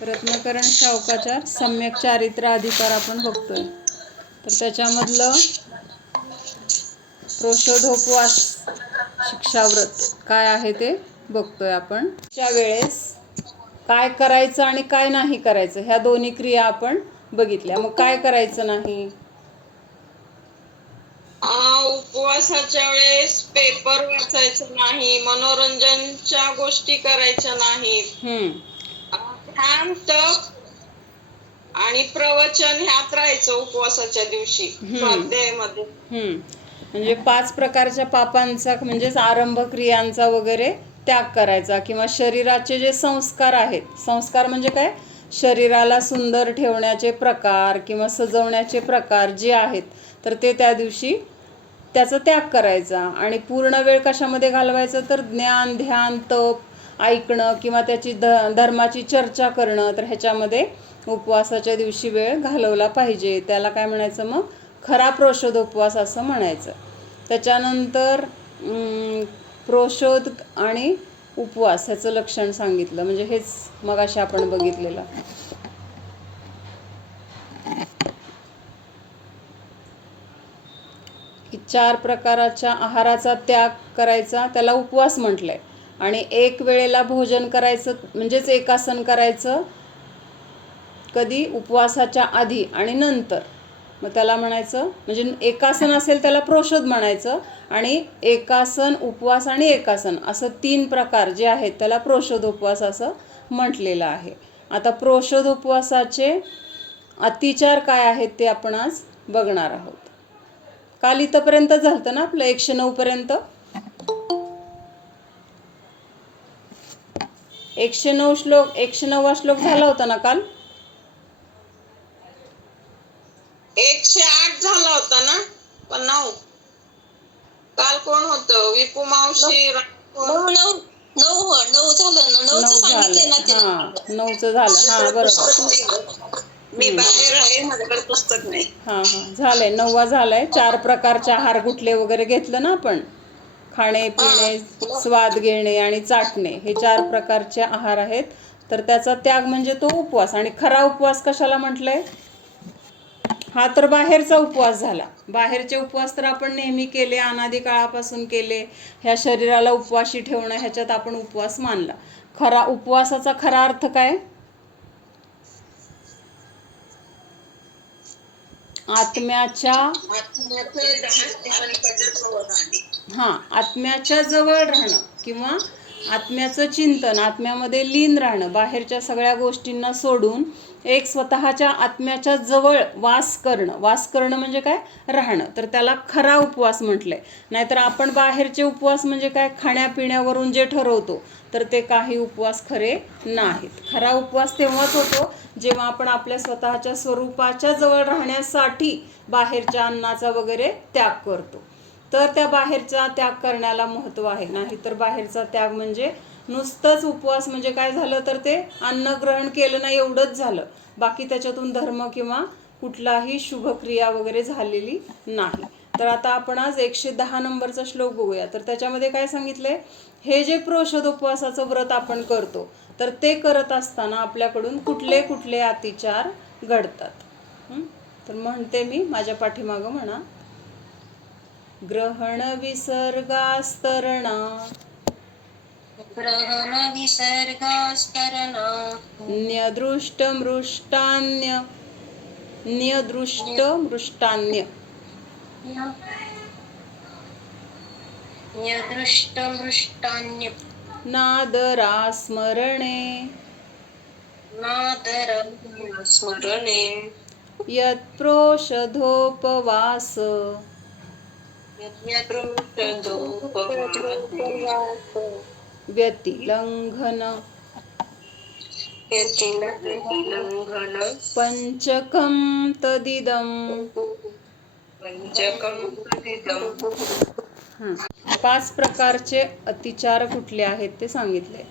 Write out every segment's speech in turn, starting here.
रत्नकरण शावकाचार सम्यक चारित्र्य अधिकार आपण बघतोय. तर त्याच्यामधलं प्रोषोधोपवास शिक्षाव्रत काय आहे ते बघतोय आपण. त्या वेळेस काय करायचं आणि काय नाही करायचं ह्या दोन्ही क्रिया आपण बघितल्या. मग काय करायचं नाही? उपवासाच्या वेळेस पेपर वाचायचं नाही, मनोरंजनच्या गोष्टी करायच्या नाहीत, ध्यान, तप आणि प्रवचन ह्यात राहायचं उपवासाच्या दिवशी स्वाध्यायामध्ये. म्हणजे 5 प्रकारच्या पापांचा म्हणजेच आरंभ क्रियांचा वगैरे त्याग करायचा, किंवा शरीराचे जे संस्कार आहेत, संस्कार म्हणजे काय, शरीराला सुंदर ठेवण्याचे प्रकार किंवा सजवण्याचे प्रकार जे आहेत तर ते त्या दिवशी त्याचा त्याग करायचा. आणि पूर्ण वेळ कशामध्ये घालवायचं तर ज्ञान, ध्यान, तप, ऐकणं किंवा त्याची धर्माची चर्चा करणं, तर ह्याच्यामध्ये उपवासाच्या दिवशी वेळ घालवला पाहिजे. त्याला काय म्हणायचं मग, खरा प्रोषोधोपवास असं म्हणायचं. त्याच्यानंतर प्रोषोध आणि उपवास ह्याचं लक्षण सांगितलं, म्हणजे हेच मगाशी आपण बघितलेलं. की 4 प्रकाराच्या आहाराचा त्याग करायचा त्याला उपवास म्हटलंय. आणि 1 वेळेला भोजन करायचं म्हणजेच एकासन करायचं कधी, उपवासाच्या आधी आणि नंतर. मग त्याला म्हणायचं, म्हणजे एकासन असेल त्याला प्रोषोध म्हणायचं. आणि एकासन, उपवास आणि एकासन असं 3 प्रकार जे आहेत त्याला प्रोषोधोपवास असं म्हटलेलं आहे. आता प्रोषोधोपवासाचे अतिचार काय आहेत ते आपण आज बघणार आहोत. काल इथंपर्यंत झालं ना आपलं 109 पर्यंत. 109 श्लोक, 109वा श्लोक झाला होता ना काल. 108 झाला होता ना, पण 9 काल कोण होतं, विपू मावशी. 9 झालं ना, 9चं सांगितलं ना. हां, 9चं झालं. हां, बरोबर. मी बाहेर आहे, माझ्याकडे पुस्तक नाही. हां झालंय, 9वा झालाय. 4 प्रकारचे आहार कुठले वगैरे घेतलं ना आपण, खाणे, पिणे, स्वाद घेणे आणि चाटणे, हे 4 प्रकारचे आहार आहेत. तर त्याचा त्याग म्हणजे तो उपवास. आणि खरा उपवास कशाला म्हटलंय, हा तर बाहेरचा उपवास झाला. बाहेरचे उपवास तर आपण नेहमी केले, अनादी काळापासून केले, ह्या शरीराला उपवाशी ठेवणं ह्याच्यात आपण उपवास मानला. खरा उपवासाचा खरा अर्थ काय, आत्म्याच्या जवळ राहणं किंवा आत्म्याचं चिंतन, आत्म्यामध्ये लीन राहणं, बाहेरच्या सगळ्या गोष्टींना सोडून एक स्वतःच्या आत्म्याच्या जवळ वास करणं म्हणजे काय, राहणं. तर त्याला खरा उपवास म्हटलंय. नाहीतर आपण बाहेरचे उपवास म्हणजे काय, खाण्यापिण्यावरून जे ठरवतो तर ते काही उपवास खरे नाहीत. खरा उपवास तेव्हाच होतो जेव्हा आपण आपल्या स्वतःच्या स्वरूपाच्या जवळ राहण्यासाठी बाहेरच्या अन्नाचा वगैरे त्याग करतो. तर त्या बाहेरचा त्याग करण्याला महत्त्व आहे. नाही तर बाहेरचा त्याग म्हणजे नुसतंच उपवास म्हणजे काय झालं तर ते अन्न ग्रहण केलं नाही एवढंच झालं, बाकी त्याच्यातून धर्म किंवा कुठलाही शुभक्रिया वगैरे झालेली नाही. तर आता आपण आज 110 नंबरचा श्लोक बघूया. तर त्याच्यामध्ये काय सांगितलंय, हे जे प्रोषोधोपवासाचं व्रत आपण करतो तर ते करत असताना आपल्याकडून कुठले कुठले अतिचार घडतात. तर म्हणते मी, माझ्या पाठीमागं म्हणा. ग्रहण विसर्गास्तरणा, न्यदृष्ट मृष्टान्य, नादरास्मरणे, यत्प्रोषधोपवास, व्यतिलंघन, पंचकं तदिदं. 5 प्रकारचे अतिचार कुठले आहेत ते सांगितले.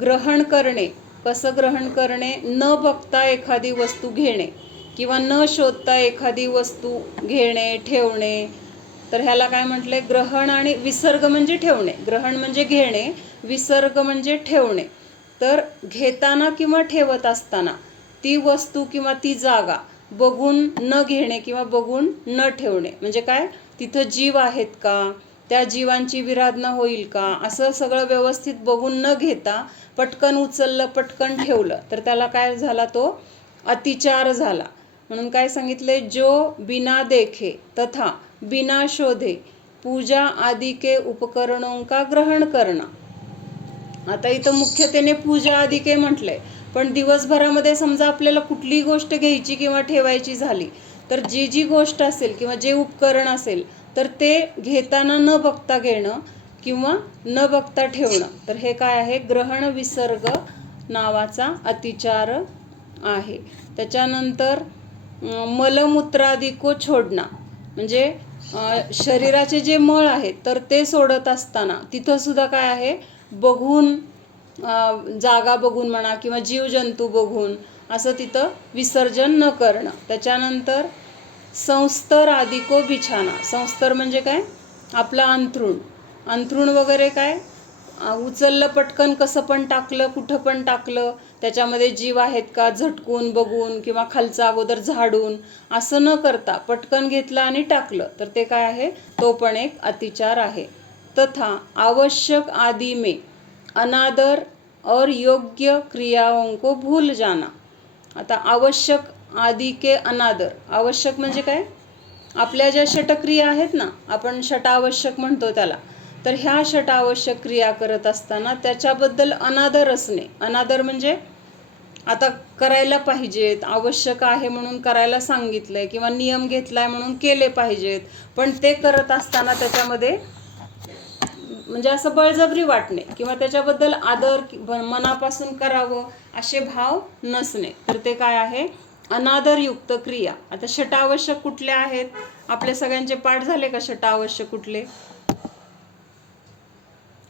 ग्रहण करणे, कसं ग्रहण करणे, न बघता एखादी वस्तू घेणे किंवा न शोधता एखादी वस्तू घेणे, ठेवणे. तर ह्याला काय म्हटलंय, ग्रहण. आणि विसर्ग म्हणजे ठेवणे. ग्रहण म्हणजे घेणे, विसर्ग म्हणजे ठेवणे. तर घेताना किंवा ठेवत असताना ती वस्तू किंवा ती जागा बघून न घेणे किंवा बघून न ठेवणे. म्हणजे काय, तिथं जीव आहेत का, त्या जीवांची विराधना होईल का, असं सगळं व्यवस्थित बघून न घेता पटकन उचललं, पटकन ठेवलं, तर त्याला काय झाला, तो अतिचार झाला. म्हणून काय सांगितले, जो बिना देखे तथा बिना शोधे पूजा आदि के उपकरणों का ग्रहण करना. आता इथं मुख्यतेने पूजा आदि के म्हटलंय, पण दिवसभरामध्ये समजा आपल्याला कुठलीही गोष्ट घ्यायची किंवा ठेवायची झाली, तर जी जी गोष्ट असेल किंवा जे उपकरण असेल तर ते घेताना न बघता घेणं किंवा न बघता ठेवणं, तर हे काय आहे, ग्रहण विसर्ग नावाचा अतिचार आहे. त्याच्यानंतर मलमूत्रादि को छोडणं, म्हणजे शरीराचे जे मळ आहेत तर ते सोडत असताना तिथं सुद्धा काय आहे, बघून जागा बघून म्हणा किंवा जीवजंतू बघून असं तिथं विसर्जन न करणं. त्याच्यानंतर संस्तर आदि को बिछाना. संस्तर म्हणजे काय, आपलं अंथरूण. अंथरूण वगैरे काय उचललं पटकन कसं पण टाकलं, कुठं पण टाकलं, त्याच्यामध्ये जीव आहेत का झटकून बघून किंवा खालचं अगोदर झाडून असं न करता पटकन घेतलं आणि टाकलं, तर ते काय आहे, तो पण एक अतिचार आहे. तथा आवश्यक आदि में अनादर और योग्य क्रियाओं को भूल जाना. आता आवश्यक आदि के अनादर, आवश्यक म्हणजे काय, आपल्या ज्या षटक्रिया आहेत ना, आपण षटावश्यक म्हणतो त्याला, तर ह्या षटावश्यक क्रिया करत असताना त्याच्याबद्दल अनादर असणे. अनादर म्हणजे आता करायला पाहिजेत, आवश्यक आहे म्हणून करायला सांगितलंय किंवा नियम घेतलाय म्हणून केले पाहिजेत, पण ते करत असताना त्याच्यामध्ये म्हणजे असं बळजबरी वाटणे किंवा त्याच्याबद्दल आदर मनापासून करावं असे भाव नसणे, तर ते काय आहे, अनादरयुक्त क्रिया. आता षटावश्यक कुठले आहेत, आपल्या सगळ्यांचे पाठ झाले का षटावश्यक कुठले,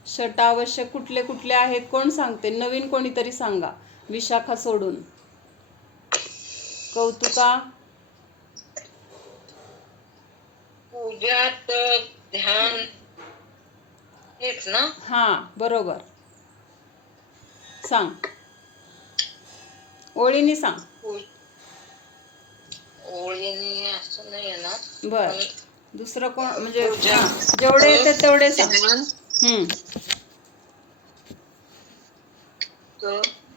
षटावश्यक कुठले कुठले आहेत, कोण सांगते, नवीन कोणीतरी सांगा, विशाखा सोडून. कौतुका, पूजा, तप, ध्यान, हेच ना. हा बरोबर, सांग, ओळीने सांग. ओळीने असं नाही येणार. बर, दुसरं कोण, म्हणजे जेवढे येते तेवढे सांग.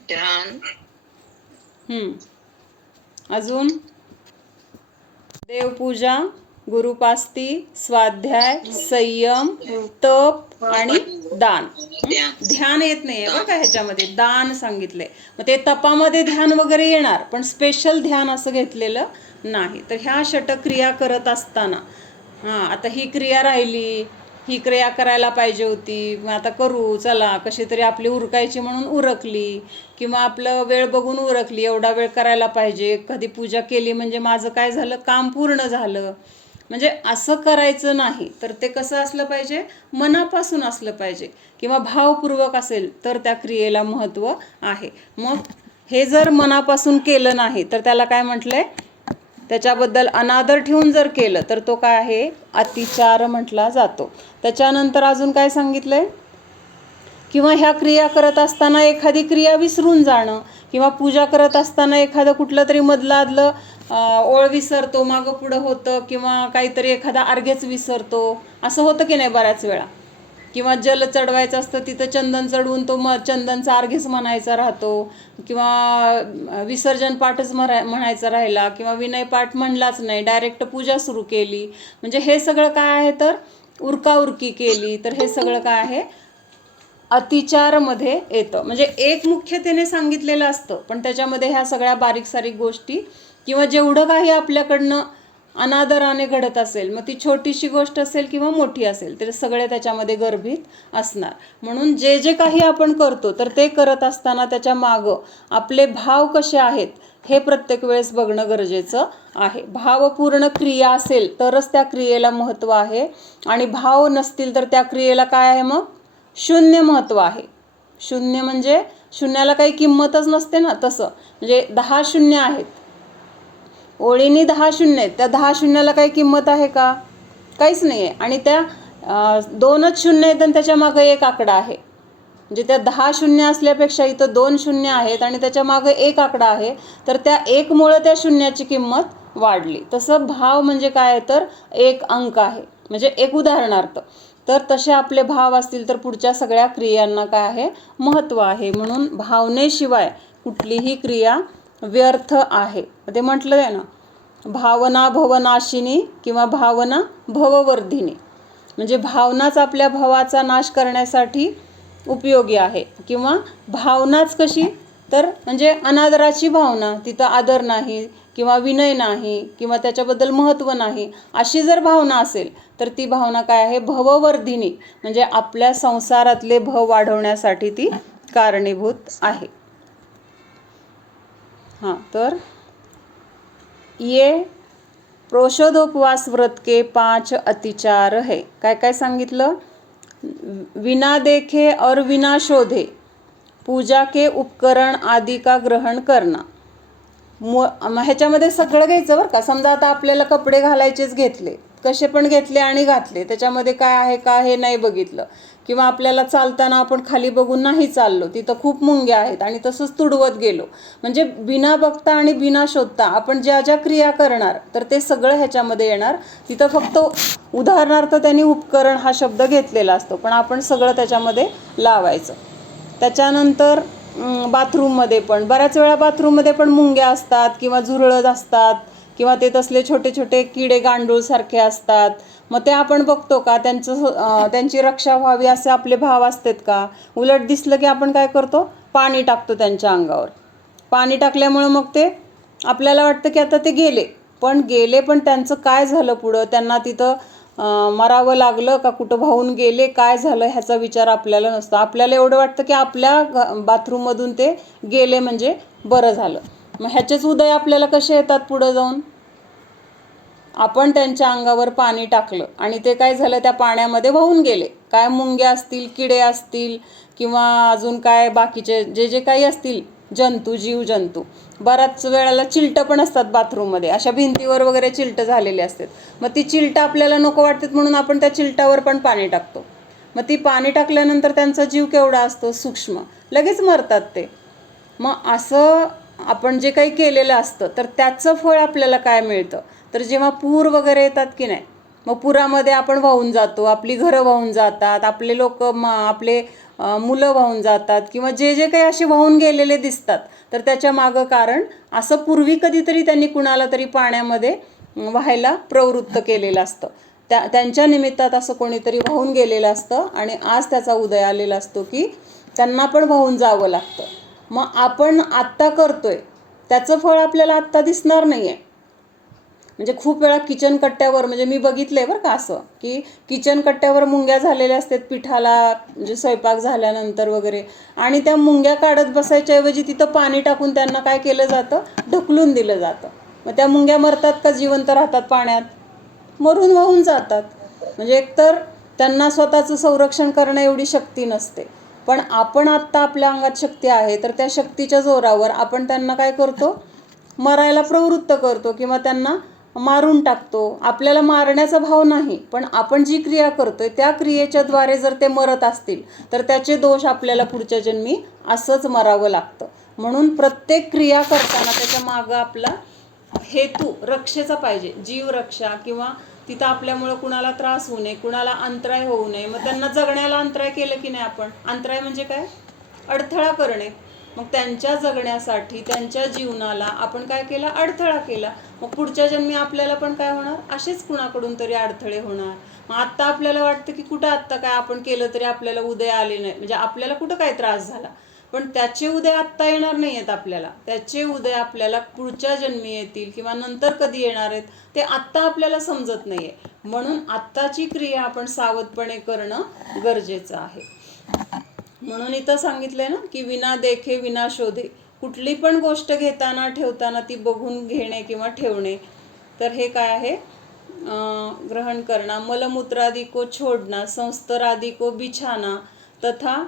ध्यान, अजून देवपूजा, गुरुपास्ती, स्वाध्याय, संयम, तप आणि दान. ध्यान येत नाहीये बरं का ह्याच्यामध्ये, दान सांगितलंय. मग ते तपामध्ये ध्यान वगैरे येणार, पण स्पेशल ध्यान असं घेतलेलं नाही. तर ह्या षटक्रिया करत असताना आता ही क्रिया राहिली, ही क्रिया करायला पाहिजे होती, मग आता करू चला, कशी तरी आपली उरकायची म्हणून उरकली, किंवा आपलं वेळ बघून उरकली, एवढा वेळ करायला पाहिजे, कधी पूजा केली म्हणजे माझं काय झालं, काम पूर्ण झालं, म्हणजे असं करायचं नाही. तर ते कसं असलं पाहिजे, मनापासून असलं पाहिजे किंवा भावपूर्वक असेल तर त्या क्रियेला महत्त्व आहे. मग हे जर मनापासून केलं नाही तर त्याला काय म्हटलंय, त्याच्याबद्दल अनादर ठेवून जर केलं तर तो काय आहे, अतिचार म्हटला जातो. त्याच्यानंतर अजून काय सांगितलंय, किंवा ह्या क्रिया करत असताना एखादी क्रिया विसरून जाणं, किंवा पूजा करत असताना एखादं कुठलं तरी मधलं ओळ विसरतो, मागं पुढं होतं, किंवा काहीतरी एखादा अर्घ्यच विसरतो, असं होतं की नाही बऱ्याच वेळा. किंवा जल चढवायचं असतं, तिथं चंदन चढवून तो चंदनचा अर्घ्यच म्हणायचा राहतो, किंवा विसर्जन पाठच म्हणायचा राहिला, किंवा विनय पाठ म्हणलाच नाही, डायरेक्ट पूजा सुरू केली, म्हणजे हे सगळं काय आहे, तर उरकाउरकी केली, तर हे सगळं काय आहे, अतिचारमध्ये येतं. म्हणजे एक मुख्यतेने सांगितलेलं असतं, पण त्याच्यामध्ये ह्या सगळ्या बारीक सारीक गोष्टी किंवा जेवढं काही आपल्याकडनं अनादराने घडत असेल, मग ती छोटीशी गोष्ट असेल किंवा मोठी असेल, तर सगळे त्याच्यामध्ये गर्भित असणार. म्हणून जे जे काही आपण करतो तर ते करत असताना त्याच्या मागं आपले भाव कसे आहेत हे प्रत्येक वेळेस बघणं गरजेचं आहे. भावपूर्ण क्रिया असेल तरच त्या क्रियेला महत्त्व आहे, आणि भाव नसतील तर त्या क्रियेला काय आहे, मग शून्य महत्त्व आहे. शून्य म्हणजे शून्याला काही किंमतच नसते ना, तसं म्हणजे 10 शून्य आहेत, ओळीने 10 शून्य आहेत, त्या 10 शून्याला काही किंमत आहे का, काहीच नाही आहे. आणि त्या 2च शून्य आहेत आणि त्याच्या मागं एक आकडा आहे, म्हणजे त्या 10 शून्य असल्यापेक्षा इथं 2 शून्य आहेत आणि त्याच्या मागे 1 आकडा आहे, तर त्या 1 मुळे त्या शून्याची किंमत वाढली. तसं भाव म्हणजे काय आहे, तर एक अंक आहे, म्हणजे एक उदाहरणार्थ. तर तसे आपले भाव असतील तर पुढच्या सगळ्या क्रियांना काय आहे, महत्त्व आहे. म्हणून भावनेशिवाय कुठलीही क्रिया व्यर्थ आहे. ते म्हटलं आहे ना, भावना भवनाशिनी किंवा भावना भववर्धिनी. म्हणजे भावनाच आपल्या भवाचा नाश करण्यासाठी उपयोगी आहे. किंवा भावनाच कशी, तर म्हणजे अनादराची भावना, तिथं आदर नाही किंवा विनय नाही किंवा त्याच्याबद्दल महत्त्व नाही, अशी जर भावना असेल तर ती भावना काय आहे, भववर्धिनी, म्हणजे आपल्या संसारातले भव वाढवण्यासाठी ती कारणीभूत आहे. हां, तर ये प्रोषोधोपवास व्रत के 5 अतिचार है. काय काय सांगितलं, विना देखे और विना शोधे पूजा के उपकरण आदि का ग्रहण करना. ह्याच्यामध्ये सगळं घ्यायचं बरं का. समजा आता आपल्याला कपडे घालायचेच घेतले, कसे पण घेतले आणि घातले, त्याच्यामध्ये काय आहे का हे नाही बघितलं, किंवा आपल्याला चालताना आपण खाली बघून नाही चाललो, तिथं खूप मुंग्या आहेत आणि तसंच तुडवत गेलो, म्हणजे बिना बघता आणि बिना शोधता आपण ज्या ज्या क्रिया करणार तर ते सगळं ह्याच्यामध्ये येणार. तिथं फक्त उदाहरणार्थ त्यांनी उपकरण हा शब्द घेतलेला असतो, पण आपण सगळं त्याच्यामध्ये लावायचं. त्याच्यानंतर बाथरूममध्ये पण बऱ्याच वेळा बाथरूममध्ये पण मुंग्या असतात किंवा झुरळं असतात किंवा ते तसले छोटे छोटे किडे गांडूळसारखे असतात. मग ते आपण बघतो का, त्यांची रक्षा व्हावी असे आपले भाव असतात का. उलट दिसलं की आपण काय करतो, पाणी टाकतो त्यांच्या अंगावर. पाणी टाकल्यामुळं मग ते आपल्याला वाटतं की आता ते गेले, पण त्यांचं काय झालं पुढं, त्यांना तिथं मरावं लागलं का, कुठं वाहून गेले, काय झालं ह्याचा विचार आपल्याला नसतो. आपल्याला एवढं वाटतं की आपल्या बाथरूममधून ते गेले म्हणजे बरं झालं. मग ह्याचेच उदय आपल्याला कसे येतात पुढं जाऊन, आपण त्यांच्या अंगावर पाणी टाकलं आणि ते काय झालं, त्या पाण्यामध्ये वाहून गेले. काय मुंग्या असतील, किडे असतील किंवा अजून काय बाकीचे जे जे काही असतील जंतू, जीवजंतू. बऱ्याच वेळेला चिलटं पण असतात बाथरूममध्ये, अशा भिंतीवर वगैरे चिलटं झालेली असतात. मग ती चिलटं आपल्याला नको वाटतात म्हणून आपण त्या चिलटावर पण पाणी टाकतो. मग ती पाणी टाकल्यानंतर त्यांचा जीव केवढा असतो, सूक्ष्म, लगेच मरतात ते. मग असं आपण जे काही केलेलं असतं तर त्याचं फळ आपल्याला काय मिळतं, तर जेव्हा पूर वगैरे येतात की नाही, मग पुरामध्ये आपण वाहून जातो, आपली घरं वाहून जातात, आपले लोक आपले मुलं वाहून जातात किंवा जे जे काही असे वाहून गेलेले दिसतात, तर त्याच्या मागं कारण असं पूर्वी कधीतरी त्यांनी कुणाला तरी पाण्यामध्ये व्हायला प्रवृत्त केलेलं असतं. त्यांच्या निमित्तात असं कोणीतरी वाहून गेलेलं असतं आणि आज त्याचा उदय आलेला असतो की त्यांना पण वाहून जावं लागतं. मग आपण आत्ता करतोय त्याचं फळ आपल्याला आत्ता दिसणार नाही आहे. म्हणजे खूप वेळा किचन कट्ट्यावर, म्हणजे मी बघितलं आहे बरं का असं, की किचन कट्ट्यावर मुंग्या झालेल्या असतात पिठाला, म्हणजे स्वयंपाक झाल्यानंतर वगैरे, आणि त्या मुंग्या काढत बसायच्याऐवजी तिथं पाणी टाकून त्यांना काय केलं जातं, ढकलून दिलं जातं. मग त्या मुंग्या मरतात का जिवंत राहतात, पाण्यात मरून वाहून जातात. म्हणजे एकतर त्यांना स्वतःचं संरक्षण करणं एवढी शक्ती नसते. पण आपण आत्ता आपल्या अंगात शक्ती आहे, तर त्या शक्तीच्या जोरावर आपण त्यांना काय करतो, मरायला प्रवृत्त करतो किंवा त्यांना मारून टाकतो. आपल्याला मारण्याचा भाव नाही, पण आपण जी क्रिया करतोय त्या क्रियेच्या द्वारे जर ते मरत असतील तर त्याचे दोष आपल्याला पुढच्या जन्मी असंच मरावं लागतं. म्हणून प्रत्येक क्रिया करताना त्याच्या मागं आपला हेतू रक्षेचा पाहिजे, जीव रक्षा, किंवा तिथं आपल्यामुळं कुणाला त्रास होऊ नये, कुणाला अंतराय होऊ नये. मग त्यांना जगण्याला अंतराय केलं की नाही आपण, अंतराय म्हणजे काय, अडथळा करणे. मग त्यांच्या जगण्यासाठी, त्यांच्या जीवनाला आपण काय केलं, अडथळा केला. मग पुढच्या जन्मी आपल्याला पण काय होणार, असेच कुणाकडून तरी अडथळे होणार. मग आत्ता आपल्याला वाटतं की कुठं आत्ता काय आपण केलं तरी आपल्याला उदय आले नाही, म्हणजे आपल्याला कुठं काय त्रास झाला, पण त्याचे उदय आत्ता येणार नाही आहेत आपल्याला. त्याचे उदय आपल्याला पुढच्या जन्मी येतील किंवा नंतर कधी येणार आहेत ते आत्ता आपल्याला समजत नाही आहे. म्हणून आत्ताची क्रिया आपण सावधपणे करणं गरजेचं आहे. म्हणून इथं सांगितलंय ना की विना देखे विना शोधे, कुठली पण गोष्ट घेताना ठेवताना ती बघून घेणे किंवा ठेवणे. तर हे काय आहे, ग्रहण करना, मलमूत्रादि को छोड़ना, संस्तर आदि को बिछाना तथा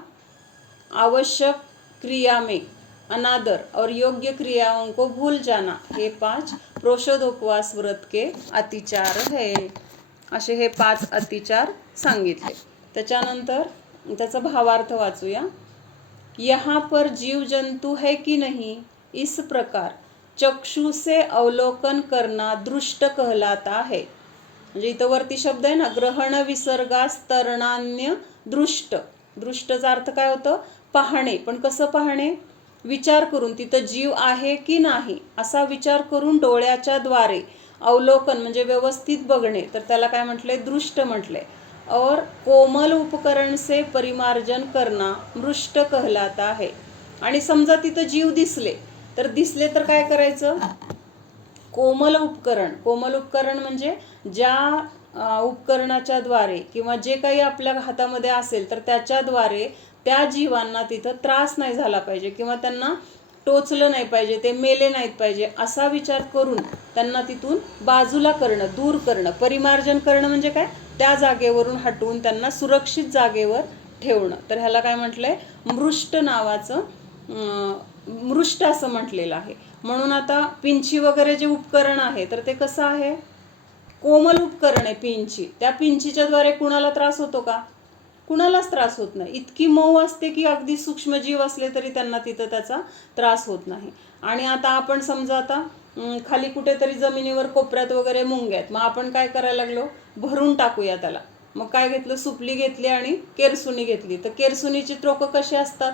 आवश्यक क्रिया में अनादर और योग्य क्रियाओं को भूल जाना, हे 5 प्रोषोधोपवास व्रत के अतिचार है. असे हे 5 अतिचार सांगितले. त्याच्यानंतर त्याचा भावार्थ वाचूया. यहाँ पर जीव जंतु है कि नहीं, इस प्रकार चक्षु से अवलोकन करना दृष्ट कहलाता है. म्हणजे इथं वरती शब्द आहे ना, ग्रहण विसर्गास तरणान्य दृष्ट. दृष्टचा अर्थ काय होतं? पाहणे. पण कसं पाहणे? विचार करून, तिथं जीव आहे की नाही असा विचार करून डोळ्याच्या द्वारे अवलोकन म्हणजे व्यवस्थित बघणे, तर त्याला काय म्हटलंय? दृष्ट म्हटलंय. और कोमल उपकरण से परिमार्जन करना मृष्ट कहलाता है. आणि समजा तिथं जीव दिसले तर काय करायचं? कोमल उपकरण. कोमल उपकरण म्हणजे ज्या उपकरणाच्या द्वारे किंवा जे काही आपल्या हातामध्ये असेल तर त्याच्याद्वारे त्या जीवांना तिथं त्रास नाही झाला पाहिजे किंवा त्यांना टोचलं नाही पाहिजे, ते मेले नाहीत पाहिजे असा विचार करून त्यांना तिथून बाजूला करणं, दूर करणं. परिमार्जन करणं म्हणजे काय? त्या जागेवरून हटवून त्यांना सुरक्षित जागेवर ठेवणं. तर ह्याला काय म्हटलंय? मृष्ट नावाचं मृष्ट असं म्हटलेलं आहे. म्हणून आता पिंची वगैरे जे उपकरण आहे तर ते कसं आहे? कोमल उपकरण आहे पिंची. त्या पिंचीच्या द्वारे कुणाला त्रास होतो का? कुणालाच त्रास होत नाही. इतकी मऊ असते की अगदी सूक्ष्मजीव असले तरी त्यांना तिथं त्याचा त्रास होत नाही. आणि आता आपण समजा आता खाली कुठेतरी जमिनीवर कोपऱ्यात वगैरे मुंग्या आहेत, मग आपण काय करायला लागलो? भरून टाकूया त्याला. मग काय घेतलं? सुपली घेतली आणि केरसुनी घेतली. तर केरसुनीची टोकं कशी असतात?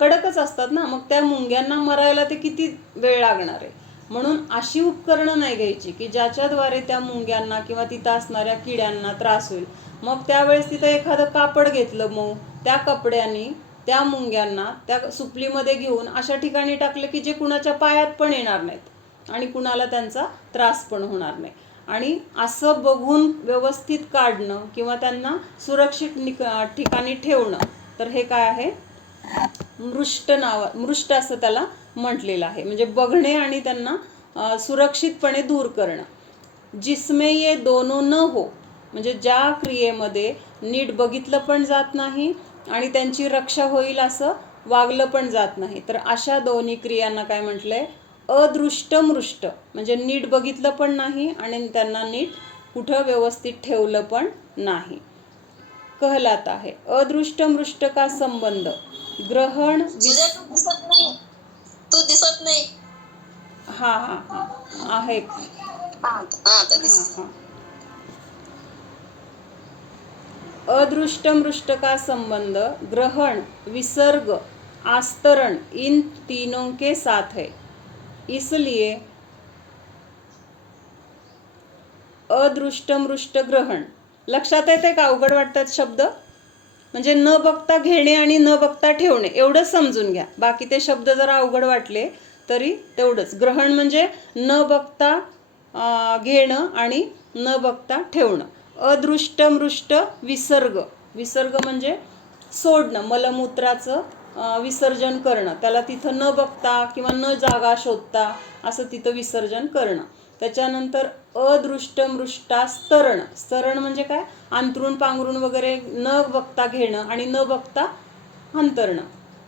कडकच असतात ना. मग त्या मुंग्यांना मरायला ते किती वेळ लागणार आहे. म्हणून अशी उपकरणं नाही घ्यायची की ज्याच्याद्वारे त्या मुंग्यांना किंवा तिथं असणाऱ्या किड्यांना त्रास होईल. मग त्यावेळेस तिथं एखादं कापड घेतलं, मग त्या कपड्याने त्या मुंग्यांना त्या सुपलीमध्ये घेऊन अशा ठिकाणी टाकलं की जे कुणाच्या पायात पण येणार नाहीत आणि कुणाला त्यांचा त्रास पण होणार नाही. आणि असं बघून व्यवस्थित काढणं किंवा त्यांना सुरक्षित ठिकाणी ठेवणं, तर हे काय आहे? मृष्ट असं त्याला म्हटलेलं आहे. म्हणजे बघणे आणि त्यांना सुरक्षितपणे दूर करणं. जिसमे ये दोनों न हो, म्हणजे ज्या क्रियेमध्ये नीट बघितलं पण जात नाही आणि त्यांची रक्षा होईल असं वागलं पण जात नाही, तर अशा दोन्ही क्रियांना काय म्हटलंय? अदृष्ट मृष्ट. म्हणजे नीट बघितलं पण नाही आणि त्यांना नीट कुठं व्यवस्थित ठेवलं पण नाही. कहलाता है. अदृष्ट मृष्ट का संबंध ग्रहण तू दिसत नाही. हा हा हा आहे. अदृष्ट मृष्ट का संबंध ग्रहण, विसर्ग, आस्तरण इन तीनों के साथ है. इसलिए अदृष्ट मृष्ट ग्रहण. लक्षात येते का? अवघड वाटतात शब्द? म्हणजे न बघता घेणे आणि न बघता ठेवणे एवढंच समजून घ्या. बाकी ते शब्द जरा अवघड वाटले तरी तेवढंच. ग्रहण म्हणजे न बघता घेणं आणि न बघता ठेवणं. अदृष्ट मृष्ट विसर्ग. विसर्ग म्हणजे सोडणं, मलमूत्राचं विसर्जन करणं. त्याला तिथं न बघता किंवा न जागा शोधता असं तिथं विसर्जन करणं. त्याच्यानंतर अदृष्ट मृष्टा स्तरण. स्तरण म्हणजे काय? अंथरूण पांघरून वगैरे न बघता घेणं आणि न बघता अंतरणं.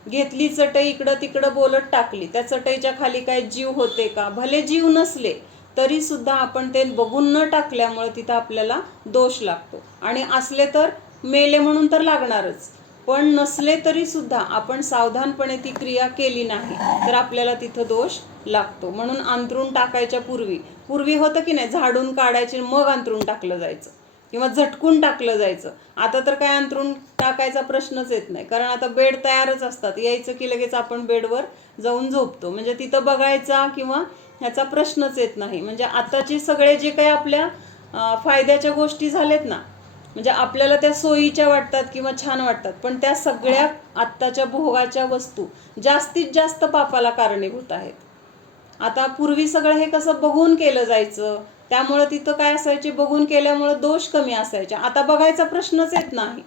घेतली चटई, इकडं तिकडं बोलत टाकली, त्या चटईच्या खाली काय जीव होते का? भले जीव नसले तरी सुद्धा आपण ते बघून न टाकल्यामुळे तिथं आपल्याला दोष लागतो. आणि असले तर मेले म्हणून तर लागणारच, पण नसले तरी सुद्धा आपण सावधानपणे ती क्रिया केली नाही तर आपल्याला तिथं दोष लागतो. म्हणून अंथरूण टाकायच्या पूर्वी होतं की नाही, झाडून काढायचे मग अंथरूण टाकलं जायचं किंवा झटकून टाकलं जायचं. आता तर काय अंथरूण टाकायचा प्रश्नच येत नाही, कारण आता बेड तयारच असतात. यायचं की लगेच आपण बेडवर जाऊन झोपतो. म्हणजे तिथं बघायचा किंवा ह्याचा प्रश्नच येत नाही. म्हणजे आताचे सगळे जे काही आपल्या फायद्याच्या गोष्टी झालेत ना, म्हणजे आपल्याला त्या सोयीच्या वाटतात किंवा छान वाटतात, पण त्या सगळ्या आत्ताच्या भोगाच्या वस्तू जास्तीत जास्त पापाला कारणीभूत आहेत. आता पूर्वी सगळं हे कसं बघून केलं जायचं, त्यामुळं तिथं काय असायचे? बघून केल्यामुळं दोष कमी असायचे. आता बघायचा प्रश्नच येत नाही,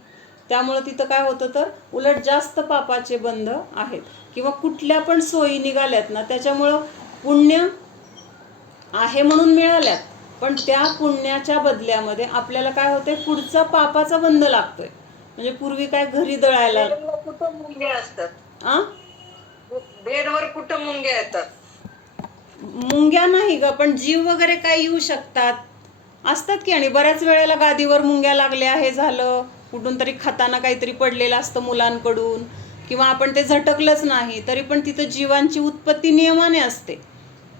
त्यामुळं तिथं काय होतं? तर उलट जास्त पापाचे बंध आहेत. किंवा कुठल्या पण सोयी निघाल्यात ना, त्याच्यामुळं पुण्य आहे म्हणून मिळाल्यात, पण त्या पुण्याच्या बदल्यामध्ये आपल्याला काय होते? पुढचा पापाचा बंध लागतोय. म्हणजे पूर्वी काय घरी दळायला कुठं मुंग्या असतात? बेडवर कुठं मुंग्या येतात? मुंग्या नाही ग, पण जीव वगैरे काय येऊ शकतात, असतात की. आणि बऱ्याच वेळेला गादीवर मुंग्या लागल्या, हे झालं, कुठून तरी खाताना काहीतरी पडलेलं असतं मुलांकडून किंवा आपण ते झटकलंच नाही तरी पण तिथं जीवांची उत्पत्ती नियमाने असते.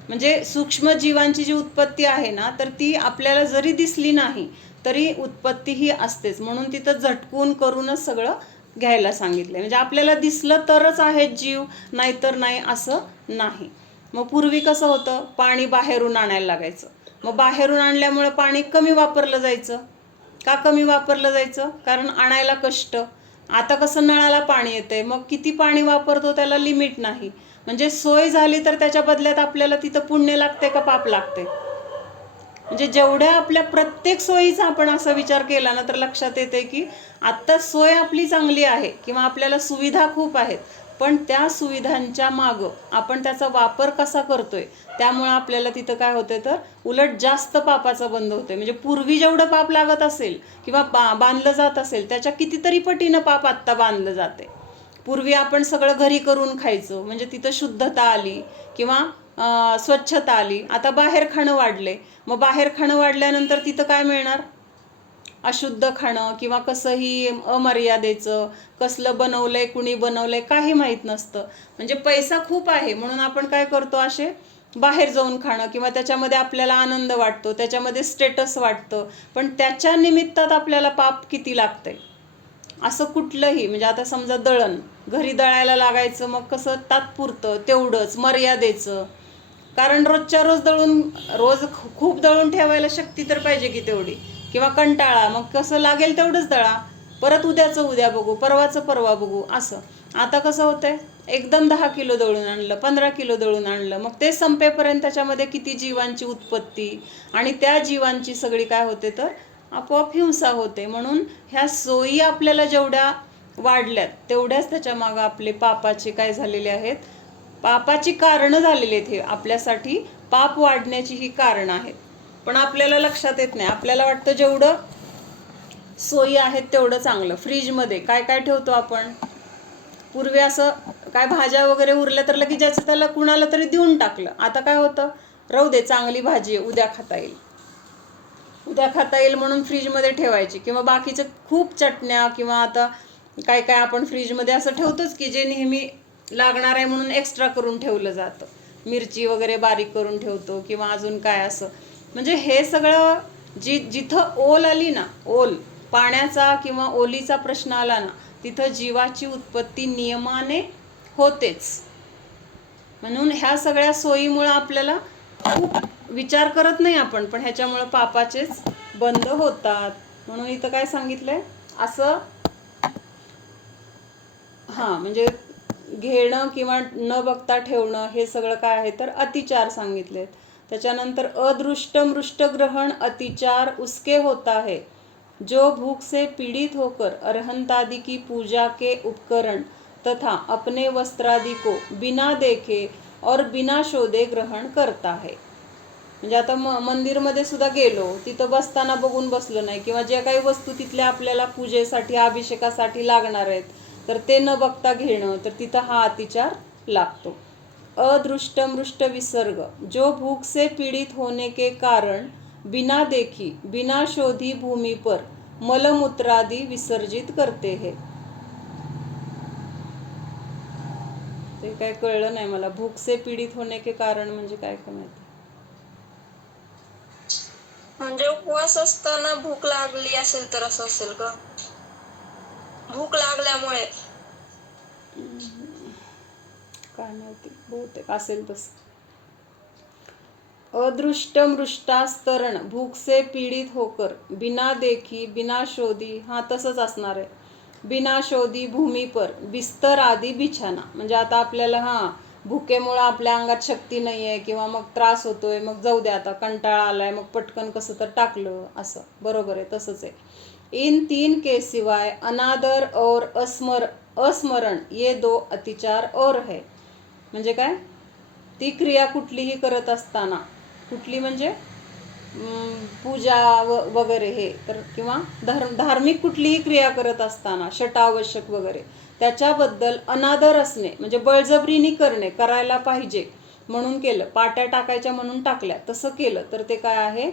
म्हणजे सूक्ष्म जीवांची जी उत्पत्ती आहे ना तर ती आपल्याला जरी दिसली नाही तरी उत्पत्ती ही असतेच. म्हणून तिथं झटकून करूनच सगळं घ्यायला सांगितलं. म्हणजे आपल्याला दिसलं तरच आहे जीव, नाहीतर नाही असं नाही. मग पूर्वी कसं होतं, पाणी बाहेरून आणायला लागायचं. मग बाहेरून आणल्यामुळं पाणी कमी वापरलं जायचं. का कमी वापरलं जायचं? कारण आणायला कष्ट. आता कसं नळाला पाणी येतंय, मग किती पाणी वापरतो त्याला लिमिट नाही. म्हणजे सोय झाली तर त्याच्या बदल्यात आपल्याला तिथं पुण्य लागते का पाप लागते? म्हणजे जेवढ्या आपल्या प्रत्येक सोयीचा आपण असा विचार केला ना तर लक्षात येते की आत्ता सोय आपली चांगली आहे किंवा आपल्याला सुविधा खूप आहेत, पण त्या सुविधांच्या मागं आपण त्याचा वापर कसा करतोय त्यामुळे आपल्याला तिथं काय होतंय तर उलट जास्त पापाचा बंध होतोय. म्हणजे पूर्वी जेवढं पाप लागत असेल किंवा बांधलं जात असेल त्याच्या कितीतरी पटीनं पाप आत्ता बांधलं जाते. पूर्वी आपण सगळं घरी करून खायचो म्हणजे तिथं शुद्धता आली किंवा स्वच्छता आली. आता बाहेर खाणं वाढले, मग बाहेर खाणं वाढल्यानंतर तिथं काय मिळणार? अशुद्ध खाणं किंवा कसंही अमर्यादेचं, कसलं बनवलंय कुणी बनवलंय काही माहीत नसतं. म्हणजे पैसा खूप आहे म्हणून आपण काय करतो, असे बाहेर जाऊन खाणं किंवा त्याच्यामध्ये आपल्याला आनंद वाटतो, त्याच्यामध्ये स्टेटस वाटतं, पण त्याच्या निमित्तात आपल्याला पाप किती लागतंय. असं कुठलंही म्हणजे आता समजा दळण घरी दळायला लागायचं, मग कसं तात्पुरतं तेवढंच मर्यादेचं, कारण रोजच्या रोज दळून रोज खूप दळून ठेवायला शक्ती तर पाहिजे की तेवढी, किंवा कंटाळा मग कसं लागेल तेवढंच दळा, परत उद्याचं उद्या बघू, परवाचं परवा बघू असं. आता कसं होतंय, एकदम 10 किलो दळून आणलं, 15 किलो दळून आणलं, मग ते संपेपर्यंत त्याच्यामध्ये किती जीवांची उत्पत्ती आणि त्या जीवांची सगळी काय होते तर आपोआप हिंसा होते. म्हणून ह्या सोयी आपल्याला जेवढ्या वाढल्यात तेवढ्याच त्याच्या मागं आपले पापाचे काय झालेले आहेत, पापाची कारणं झालेली आहेत. हे आपल्यासाठी पाप वाढण्याची ही कारणं आहेत, पण आपल्याला लक्षात येत नाही. आपल्याला वाटतं जेवढं सोयी आहेत तेवढं चांगलं. फ्रीजमध्ये काय काय ठेवतो आपण, पूर्वी असं काय भाज्या वगैरे उरल्या तर लगेच ज्याचं त्याला कुणाला तरी देऊन टाकलं. आता काय होतं, राहू दे चांगली भाजी आहे उद्या खाता येईल, उद्या खाता येईल म्हणून फ्रीजमध्ये ठेवायची. किंवा बाकीचं खूप चटण्या किंवा आता काय काय आपण फ्रीजमध्ये असं ठेवतोच की जे नेहमी लागणार आहे म्हणून एक्स्ट्रा करून ठेवलं जातं. मिरची वगैरे बारीक करून ठेवतो किंवा अजून काय असं. म्हणजे हे सगळं जिथं ओल आली ना, ओल पाण्याचा किंवा ओलीचा प्रश्न आला ना, तिथं जीवाची उत्पत्ती नियमाने होतेच. म्हणून ह्या सगळ्या सोयीमुळं आपल्याला खूप विचार करत नाही आपण, पण ह्याच्यामुळं पापाचेच बंद होतात. म्हणून इथं काय सांगितलंय असं, हां म्हणजे घेणं किंवा न बघता ठेवणं हे सगळं काय आहे तर अतिचार सांगितलेत. त्याच्यानंतर अदृष्ट मृष्ट ग्रहण अतिचार उसके होता है, जो भूख से पीड़ित होकर अरहंतादि की पूजा के उपकरण तथा अपने वस्त्रादि को बिना देखे और बिना शोधे ग्रहण करता है. म्हणजे आता मंदिरमध्ये सुद्धा गेलो, तिथं बसताना बघून बसलं नाही किंवा ज्या काही वस्तू तिथल्या आपल्याला पूजेसाठी अभिषेकासाठी लागणार आहेत तर ते न बघता घेणं, तर तिथं हा अतिचार लागतो. अदृष्ट मृष्ट विसर्ग, जो भूख से पीड़ित होने के कारण बिना देखी बिना शोधी भूमि पर मलमूत्रादि विसर्जित करते है. ते काय कळलं नाही मला, भूख से पीडित होने के कारण म्हणजे काय का माहिती. म्हणजे उपवास असताना भूक लागली असेल तर असं असेल का, भूक लागल्यामुळे काय माहिती, बहुतेक असेल तसं. अदृष्ट मृष्टास्तरण भूक से पीडित होकर बिना देखी बिना शोधी, हा तसंच असणार आहे. बिना शोधी भूमी पर बिस्तर आदी बिछाना, म्हणजे आता आपल्याला हां भुकेमुळं आपल्या अंगात शक्ती नाही आहे किंवा मग त्रास होतोय, मग जाऊ द्या आता कंटाळा आलाय मग पटकन कसं तर टाकलं असं. बरोबर आहे, तसंच आहे. इन 3 के सिवाय अनादर और अस्मरण ये 2 अतिचार और है. म्हणजे काय, ती क्रिया कुठलीही करत असताना, कुठली म्हणजे पूजा वगैरे हे तर, किंवा धार्मिक कुठलीही क्रिया करत असताना षटावश्यक वगैरे त्याच्याबद्दल अनादर असणे, म्हणजे बळजबरीने करणे, करायला पाहिजे म्हणून केलं, पाट्या टाकायच्या म्हणून टाकल्या तसं केलं तर ते काय आहे,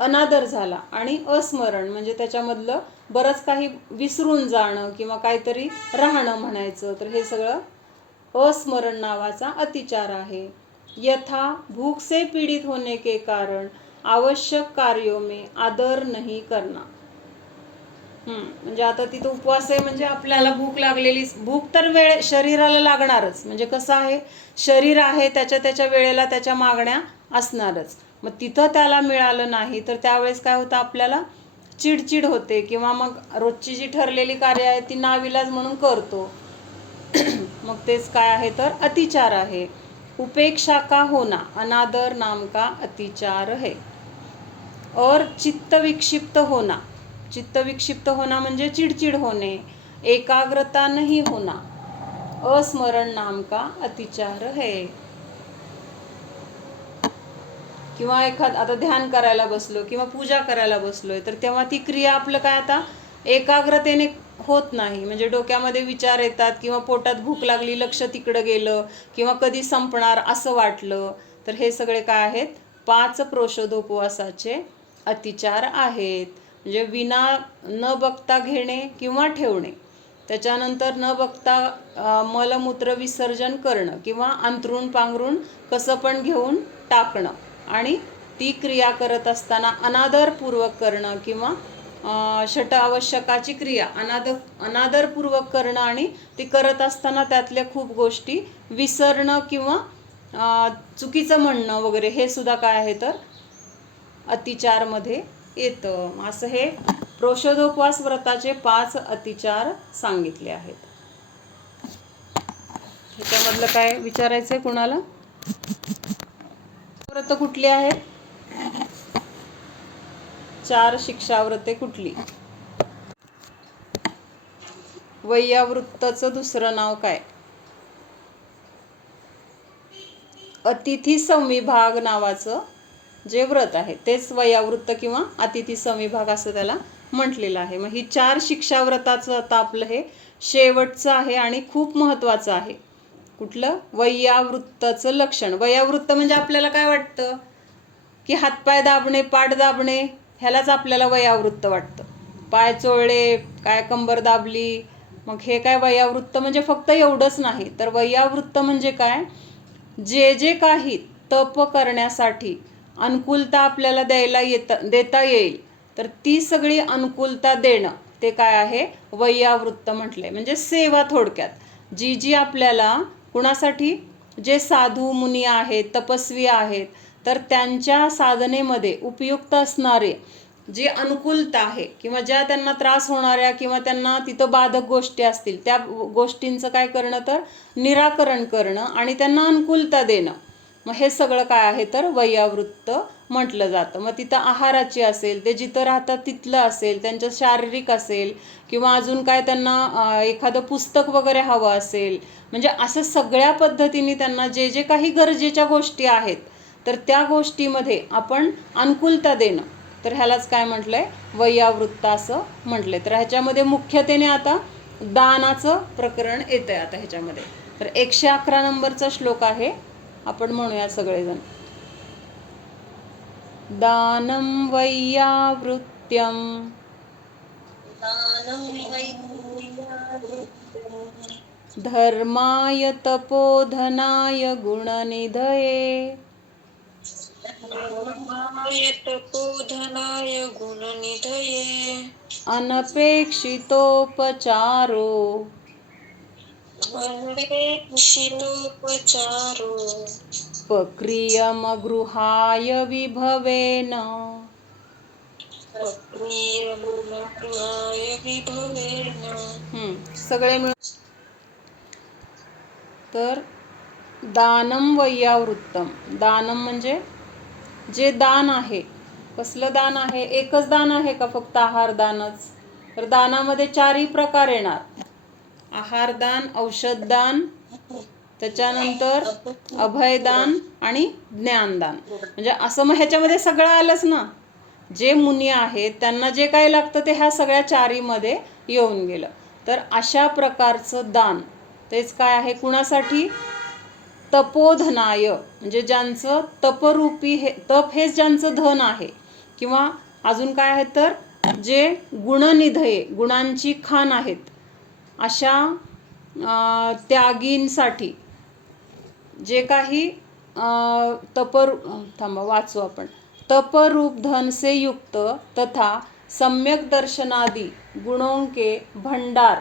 अनादर झाला आणि अस्मरण म्हणजे त्याच्यामधलं बरंच काही विसरून जाणं किंवा काहीतरी राहणं म्हणायचं, तर हे सगळं अस्मरण नावाचा अतिचार आहे. यथा भूख से पीडित होने के कारण आवश्यक कार्यों में आदर नहीं करना. म्हणजे आता तिथं उपवास आहे म्हणजे आपल्याला भूक लागलेली, भूक तर शरीराला लागणारच, म्हणजे कसं आहे शरीर आहे त्याच्या वेळेला त्याच्या मागण्या असणारच. मग तिथं त्याला मिळालं नाही तर त्यावेळेस काय होतं, आपल्याला चिडचिड होते किंवा मग रोजची जी ठरलेली कार्य आहे ती नाविलाज म्हणून करतो. मग तेच काय आहे तर अतिचार आहे. उपेक्षा का होना अनादर नाम का अतिचार है. और चित्त विक्षिप्त होना, चित्त विक्षिप्त होना म्हणजे चिडचिड होणे, एकाग्रता नहीं होना अस्मरण नाम का अतिचार है. किंवा आता ध्यान करायला बसलो किंवा पूजा करायला बसलोय तर तेव्हा ती क्रिया आपलं काय आता एकाग्रतेने होत नाही, म्हणजे डोक्यामध्ये विचार येतात किंवा पोटात भूक लागली लक्ष तिकडं गेलं किंवा कधी संपणार असं वाटलं, तर हे सगळे काय आहेत 5 प्रोषधोपवासाचे अतिचार आहेत. म्हणजे विना न बघता घेणे किंवा ठेवणे, त्याच्यानंतर न बघता मलमूत्र विसर्जन करणं किंवा अंथरूण पांघरूण कसं पण घेऊन टाकणं आणि ती क्रिया करत असताना अनादरपूर्वक करणं किंवा षट आवश्यकाची क्रिया अनादरपूर्वक करणं आणि ती करत असताना त्यातल्या खूप गोष्टी विसरणं किंवा चुकीचं म्हणणं वगैरे हे सुद्धा काय आहे तर अतिचारमध्ये येतं. असं हे प्रोषधोपवास व्रताचे 5 अतिचार सांगितले आहेत. ह्याच्यामधलं काय विचारायचंय कुणाला? व्रत कुठली आहेत? 4 शिक्षाव्रते कुठली? वैयावृत्तचं दुसरं नाव काय? अतिथी संविभाग नावाचं जे व्रत आहे तेच वैयावृत्त किंवा अतिथी संविभाग असं त्याला म्हटलेलं आहे. मग ही 4 शिक्षाव्रताचं आता आपलं हे शेवटचं आहे आणि खूप महत्त्वाचं आहे. कुठलं? वैयावृत्तचं लक्षण. वैयावृत्त म्हणजे आपल्याला काय वाटतं की हातपाय दाबणे, पाठ दाबणे ह्यालाच आपल्याला वैयावृत्त वाटतं. पाय चोळले, काय कंबर दाबली, मग हे काय वैयावृत्त म्हणजे फक्त एवढंच नाही, तर वैयावृत्त म्हणजे काय, जे जे काही तप करण्यासाठी अनुकूलता आपल्याला देता येईल तर ती सगळी अनुकूलता देणं ते काय आहे वैयावृत्त म्हटलंय. म्हणजे सेवा थोडक्यात, जी जी आपल्याला कुणासाठी, जे साधू मुनी आहेत तपस्वी आहेत तर त्यांच्या साधनेमध्ये उपयुक्त असणारे जी अनुकूलता आहे किंवा ज्या त्यांना त्रास होणाऱ्या किंवा त्यांना तिथं बाधक गोष्टी असतील त्या गोष्टींचं काय करणं तर निराकरण करणं आणि त्यांना अनुकूलता देणं, मग हे सगळं काय आहे तर वैयावृत्त म्हटलं जातं. मग तिथं आहाराची असेल, ते जिथं राहतात तिथलं असेल, त्यांचं शारीरिक असेल किंवा अजून काय त्यांना एखादं पुस्तक वगैरे हवं असेल, म्हणजे असं सगळ्या पद्धतीने त्यांना जे जे काही गरजेच्या गोष्टी आहेत तर त्या गोष्टीमध्ये आपण अनुकूलता देणं, तर ह्यालाच काय म्हटलंय वैयावृत्त असं म्हटलंय. तर ह्याच्यामध्ये मुख्यतेने आता दानाचं प्रकरण येतंय आता ह्याच्यामध्ये. तर 111 नंबरचा श्लोक आहे, आपण म्हणूया सगळेजण. दानं वैयावृत्यं धर्माय तपोधनाय गुणनिधये अनपेक्षितोपचारो पक्रियमगृहाय विभवेन. सगळे मिळून. तर दानम वैयावृत्तम, दानम म्हणजे जे दान आहे, कसलं दान आहे, एकच दान आहे का फक्त आहार दानच, तर दानामध्ये 4ही प्रकार येणार, आहारदान, औषधदान, त्याच्यानंतर अभयदान आणि ज्ञानदान. म्हणजे असं मग ह्याच्यामध्ये सगळं आलंच ना, जे मुनी आहेत त्यांना जे काही लागतं ते ह्या सगळ्या 4हीमध्ये येऊन गेलं. तर अशा प्रकारचं दान तेच काय आहे कुणासाठी, तपोधनाय म्हणजे ज्यांचं तपरूपी हे तप हेच ज्यांचं धन आहे किंवा अजून काय आहेत तर जे गुणनिधये, गुणांची खाण आहेत, अशा त्यागींसाठी जे काही थांबा वाचू आपण. तपरूप धन से युक्त तथा सम्यक दर्शनादि गुणों के भंडार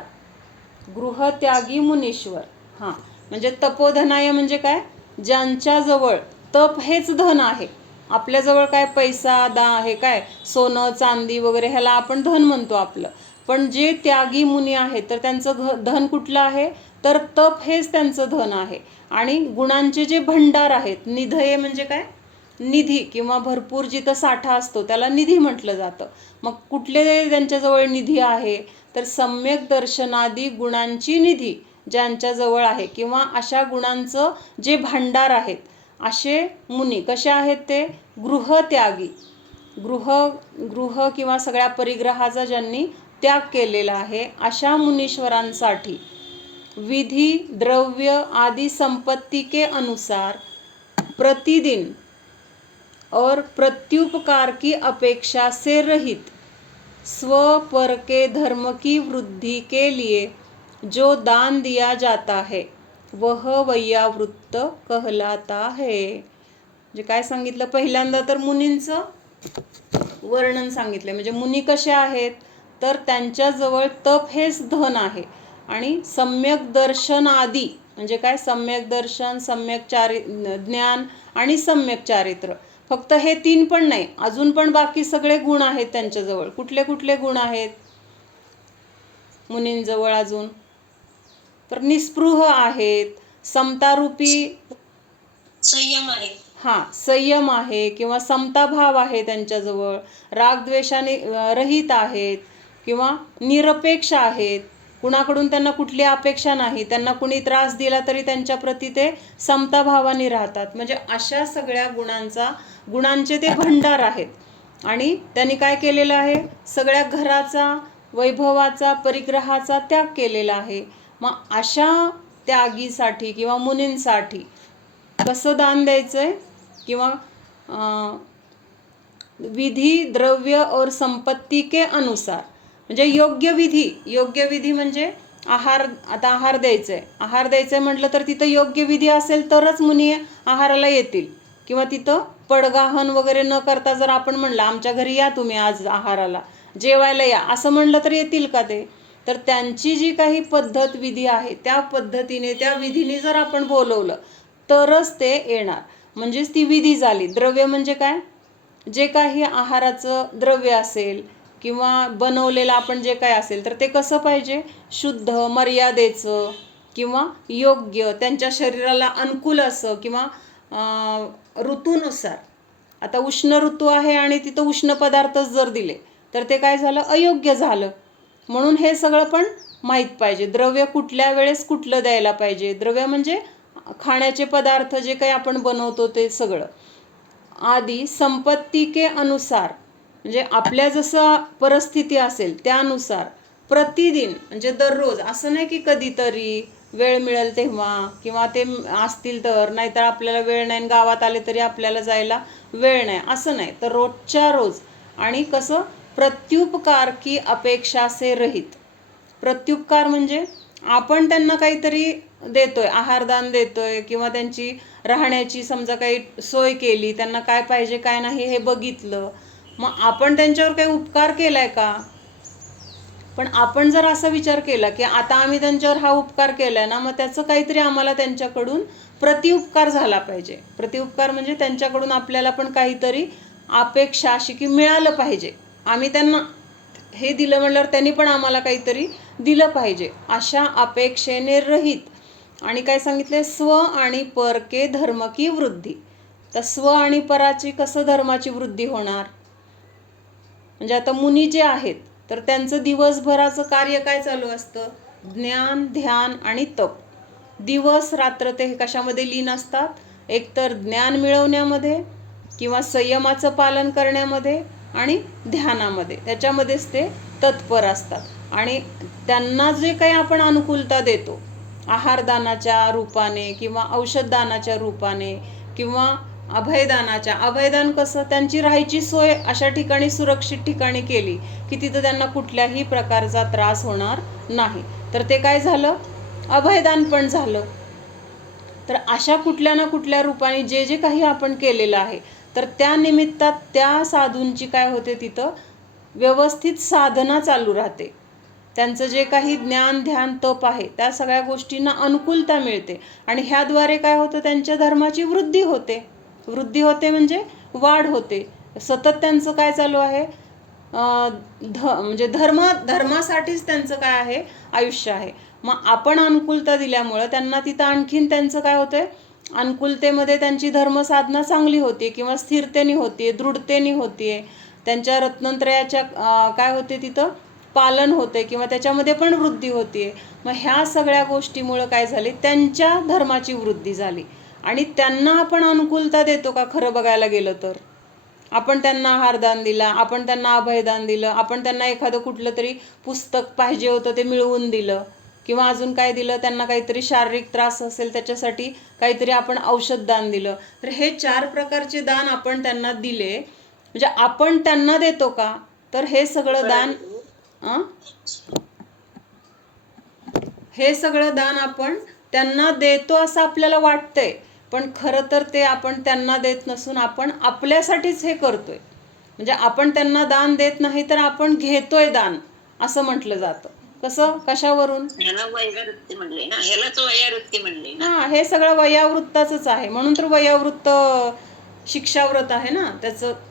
गृहत्यागी मुनीश्वर. हां, म्हणजे तपोधनाय म्हणजे काय, ज्यांच्याजवळ तप हेच धन आहे. आपल्याजवळ काय पैसा हे काय सोनं चांदी वगैरे ह्याला आपण धन म्हणतो आपलं. पण जे त्यागी मुनी आहेत तर त्यांचं धन कुठलं आहे, तर तप हेच त्यांचं धन आहे. आणि गुणांचे जे भंडार आहेत, निधये म्हणजे काय, निधी किंवा भरपूर जिथं साठा असतो त्याला निधी म्हटलं जातं. मग कुठले त्यांच्याजवळ निधी आहे, तर सम्यक दर्शनादी गुणांची निधी ज्यांच्याजवळ आहे किंवा अशा गुणांचं जे भांडार आहेत, असे मुनी कसे आहेत ते, गृहत्यागी, गृह किंवा सगळ्या परिग्रहाचा ज्यांनी त्याग केलेला आहे, अशा मुनीश्वरांसाठी विधि द्रव्य आदि संपत्ति के अनुसार प्रतिदिन और प्रत्युपकार की अपेक्षा से रहित स्व पर के धर्म की वृद्धि के लिए जो दान दिया जाता है वह वैयावृत्त कहलाता है. म्हणजे काय सांगितलं, पहिल्यांदा तर मुनींचं वर्णन सांगितलं. म्हणजे मुनी कसे आहेत, तर त्यांच्याजवळ तप हेच धन आहे. आणि सम्यक दर्शन आदी म्हणजे काय, सम्यक दर्शन, सम्यक ज्ञान आणि सम्यक चारित्र. फक्त हे 3 पण नाही, अजून पण बाकी सगळे गुण आहेत त्यांच्याजवळ. कुठले कुठले गुण आहेत मुनींजवळ अजून, तर निस्पृह आहेत, समतारूपी संयम आहे, संयम आहे किंवा समताभाव आहे त्यांच्याजवळ, रागद्वेषाने रहित आहेत किंवा निरपेक्ष आहेत, कुणाकडून त्यांना कुठली अपेक्षा नाही, त्यांना कुणी त्रास दिला तरी त्यांच्या प्रती ते समताभावाने राहतात. म्हणजे अशा सगळ्या गुणांचे ते भंडार आहेत. आणि त्यांनी काय केलेलं आहे, सगळ्या घराचा, वैभवाचा, परिग्रहाचा त्याग केलेला आहे. मग अशा त्यागीसाठी किंवा मुनींसाठी कसं दान द्यायचंय, किंवा विधी द्रव्य और संपत्ति के अनुसार म्हणजे योग्य विधी म्हणजे आहार द्यायचंय म्हटलं तर तिथं योग्य विधी असेल तरच मुनी आहाराला येतील. किंवा तिथं पडगाहन वगैरे न करता जर आपण म्हणलं आमच्या घरी या तुम्ही आज आहाराला, जेवायला या, असं म्हणलं तर येतील का ते, तर त्यांची जी काही पद्धत विधी आहे त्या पद्धतीने, त्या विधीने जर आपण बोलवलं तरच ते येणार. म्हणजेच ती विधी झाली. द्रव्य म्हणजे काय, जे काही आहाराचं द्रव्य असेल किंवा बनवलेलं आपण जे काय असेल तर ते कसं पाहिजे, शुद्ध, मर्यादेचं किंवा योग्य, त्यांच्या शरीराला अनुकूल असं, किंवा ऋतूनुसार. आता उष्ण ऋतू आहे आणि तिथं उष्ण पदार्थच जर दिले तर ते काय झालं, अयोग्य झालं. म्हणून हे सगळं पण माहीत पाहिजे. द्रव्य कुठल्या वेळेस कुठलं द्यायला पाहिजे. द्रव्य म्हणजे खाण्याचे पदार्थ जे काही आपण बनवतो ते सगळं. आधी संपत्ती के अनुसार म्हणजे आपल्या जसं परिस्थिती असेल त्यानुसार, प्रतिदिन म्हणजे दररोज, असं नाही की कधीतरी वेळ मिळेल तेव्हा किंवा ते असतील तर, नाहीतर आपल्याला वेळ नाही, गावात आले तरी आपल्याला जायला वेळ नाही, असं नाही, तर रोजच्या रोज. आणि कसं, प्रत्युपकार की अपेक्षा से रहित. प्रत्युपकार म्हणजे आपण त्यांना काहीतरी देतोय, आहारदान देतोय किंवा त्यांची राहण्याची समजा काही सोय केली, त्यांना काय पाहिजे काय नाही हे बघितलं, मग आपण त्यांच्यावर काही उपकार केलाय का. पण आपण जर असा विचार केला की आता आम्ही त्यांच्यावर हा उपकार केलाय ना, मग त्याचं काहीतरी आम्हाला त्यांच्याकडून प्रतिउपकार झाला पाहिजे. प्रतिउपकार म्हणजे त्यांच्याकडून आपल्याला पण काहीतरी अपेक्षा अशी की मिळालं पाहिजे. आम्ही त्यांना हे दिलं म्हणल्यावर त्यांनी पण आम्हाला काहीतरी दिलं पाहिजे, अशा अपेक्षेने रहित. आणि काय सांगितले, स्व आणि पर के धर्म की वृद्धी. तर स्व आणि पराची कसं धर्माची वृद्धी होणार. म्हणजे आता मुनी जे आहेत तर त्यांचं दिवसभराचं कार्य काय चालू असतं, ज्ञान, ध्यान आणि तप. दिवस रात्र ते कशामध्ये लीन असतात, एकतर ज्ञान मिळवण्यामध्ये किंवा संयमाचं पालन करण्यामध्ये आणि ध्यानामध्ये, त्याच्यामध्येच ते तत्पर असतात. आणि त्यांना जे काही आपण अनुकूलता देतो आहारदानाच्या रूपाने किंवा औषधदानाच्या रूपाने किंवा अभयदानाच्या. अभयदान कसं, त्यांची राहायची सोय अशा ठिकाणी सुरक्षित ठिकाणी केली की तिथं त्यांना कुठल्याही प्रकारचा त्रास होणार नाही. तर ते काय झालं, अभयदान पण झालं. तर अशा कुठल्या ना कुठल्या रूपाने जे जे काही आपण केलेलं आहे, तर त्या निमित्तात त्या साधूंची काय होते, तिथं व्यवस्थित साधना चालू राहते. त्यांचं जे काही ज्ञान ध्यान तप आहे त्या सगळ्या गोष्टींना अनुकूलता मिळते आणि ह्याद्वारे काय होतं, त्यांच्या धर्माची वृद्धी होते. वृद्धी होते म्हणजे वाढ होते. सतत त्यांचं काय चालू आहे, म्हणजे धर्मासाठीच त्यांचं काय आहे, आयुष्य आहे. मग आपण अनुकूलता दिल्यामुळं त्यांना तिथं आणखीन त्यांचं काय होतंय, अनुकूलतेमध्ये त्यांची धर्मसाधना चांगली होते किंवा स्थिरतेने होते, दृढतेने होते. त्यांच्या रत्नत्रयाच्या काय होते, तिथं पालन होते किंवा त्याच्यामध्ये पण वृद्धी होते. मग ह्या सगळ्या गोष्टीमुळं काय झाले, त्यांच्या धर्माची वृद्धी झाली. आणि त्यांना आपण अनुकूलता देतो का, खरं बघायला गेलं तर? आपण त्यांना आहारदान दिला, आपण त्यांना अभयदान दिलं, आपण त्यांना एखादं कुठलं तरी पुस्तक पाहिजे होतं ते मिळवून दिलं किंवा अजून काय दिलं, त्यांना काहीतरी शारीरिक त्रास असेल त्याच्यासाठी काहीतरी आपण औषध दान दिलं. तर हे 4 प्रकारचे दान आपण त्यांना दिले. म्हणजे आपण त्यांना देतो का, तर हे सगळं दान हे सगळं दान आपण त्यांना देतो असं आपल्याला वाटतंय, पण खरं तर ते आपण त्यांना देत नसून आपण आपल्यासाठीच हे करतोय. म्हणजे आपण त्यांना दान देत नाही तर आपण घेतोय दान असं म्हटलं जातं. कसं, कशावरून? हा, हे सगळं वयावृत्ताच आहे. म्हणून तर वयावृत्त शिक्षाव्रत आहे ना,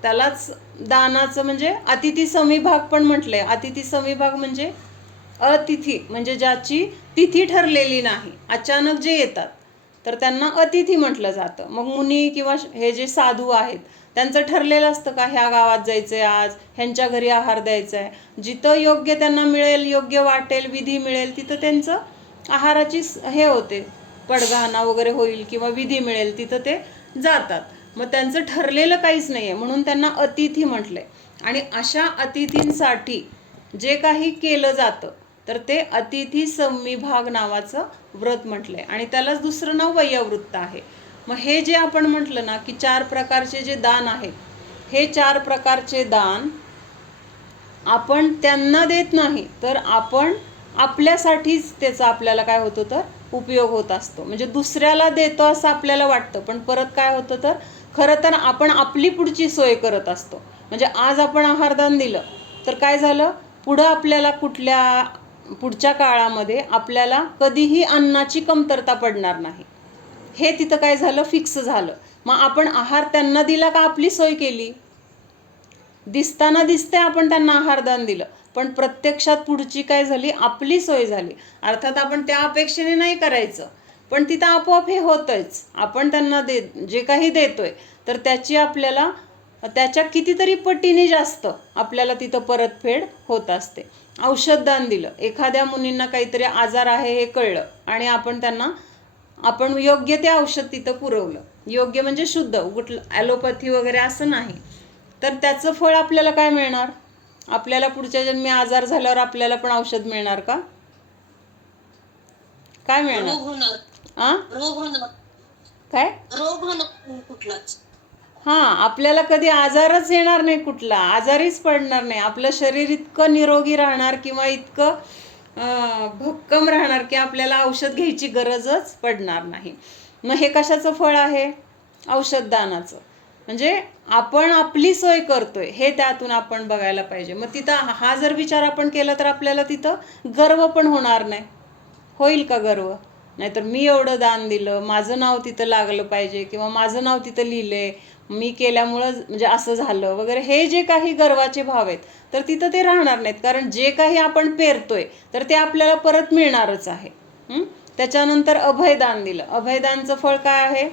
त्यालाच दानाचं म्हणजे अतिथी समीभाग पण म्हटलंय. अतिथी समीभाग म्हणजे अतिथी, म्हणजे ज्याची तिथी ठरलेली नाही, अचानक जे येतात तर त्यांना अतिथी म्हटलं जातं. मग मुनी किंवा हे जे साधू आहेत त्यांचं ठरलेलं असतं का, ह्या गावात जायचंय, आज ह्यांच्या घरी आहार द्यायचा आहे. जिथं योग्य त्यांना मिळेल, योग्य वाटेल, विधी मिळेल तिथं त्यांचं आहाराची हे होते, पडघाना वगैरे होईल किंवा विधी मिळेल तिथं ते जातात. मग त्यांचं ठरलेलं काहीच नाही आहे, म्हणून त्यांना अतिथी म्हटलंय. आणि अशा अतिथींसाठी जे काही केलं जातं तर ते अतिथी समीभाग नावाचं व्रत म्हटलंय आणि त्यालाच दुसरं नाव वयोवृत्त आहे. मग हे जे आपण म्हटलं ना की 4 प्रकारचे जे दान आहेत, हे 4 प्रकारचे दान आपण त्यांना देत नाही तर आपण आपल्यासाठीच त्याचा आपल्याला काय होतं, तर उपयोग होत असतो. म्हणजे दुसऱ्याला देतो असं आपल्याला वाटतं, पण परत काय होतं, तर खरं तर आपण आपली पुढची सोय करत असतो. म्हणजे आज आपण आहारदान दिलं तर काय झालं, पुढं आपल्याला पुढच्या काळामध्ये आपल्याला कधीही अन्नाची कमतरता पडणार नाही, हे तिथं काय झालं, फिक्स झालं. मग आपण आहार त्यांना दिला का आपली सोय केली? दिसताना दिसते आपण त्यांना आहारदान दिलं, पण प्रत्यक्षात पुढची काय झाली, आपली सोय झाली. अर्थात आपण त्या अपेक्षेने नाही करायचं, पण तिथं आपोआप हे होतंच. आपण त्यांना जे काही देतोय तर त्याची आपल्याला त्याच्या कितीतरी पटीने जास्त आपल्याला तिथं परतफेड होत असते. औषधदान दिलं, एखाद्या मुनींना काहीतरी आजार आहे हे कळलं आणि आपण योग्य ते औषध तिथं पुरवलं. योग्य म्हणजे शुद्ध, कुठलं ॲलोपॅथी वगैरे असं नाही. तर त्याचं फळ आपल्याला काय मिळणार? आपल्याला पुढच्या जन्मी आजार झाल्यावर आपल्याला पण औषध मिळणार का? काय मिळणार? काय कुठलाच? आपल्याला कधी आजारच येणार नाही, कुठला आजारीच पडणार नाही. आपलं शरीर इतकं निरोगी राहणार किंवा इतकं भक्कम राहणार की आपल्याला औषध घ्यायची गरजच पडणार नाही. मग हे कशाचं फळ आहे? औषधदानाचं. म्हणजे आपण आपली सोय करतोय हे त्यातून आपण बघायला पाहिजे. मग तिथं हा जर विचार आपण केला तर आपल्याला तिथं गर्व पण होणार नाही. होईल का गर्व? नाहीतर मी एवढं दान दिलं, माझं नाव तिथं लागलं पाहिजे किंवा माझं नाव तिथं लिहिलंय, मी केल्यामुळं म्हणजे असं झालं वगैरे, हे जे काही गर्वाचे भाव आहेत तर तिथं ते राहणार नाहीत. कारण जे काही आपण पेरतोय तर ते आपल्याला परत मिळणारच आहे. त्याच्यानंतर अभयदान दिलं. अभयदानचं फळ काय आहे?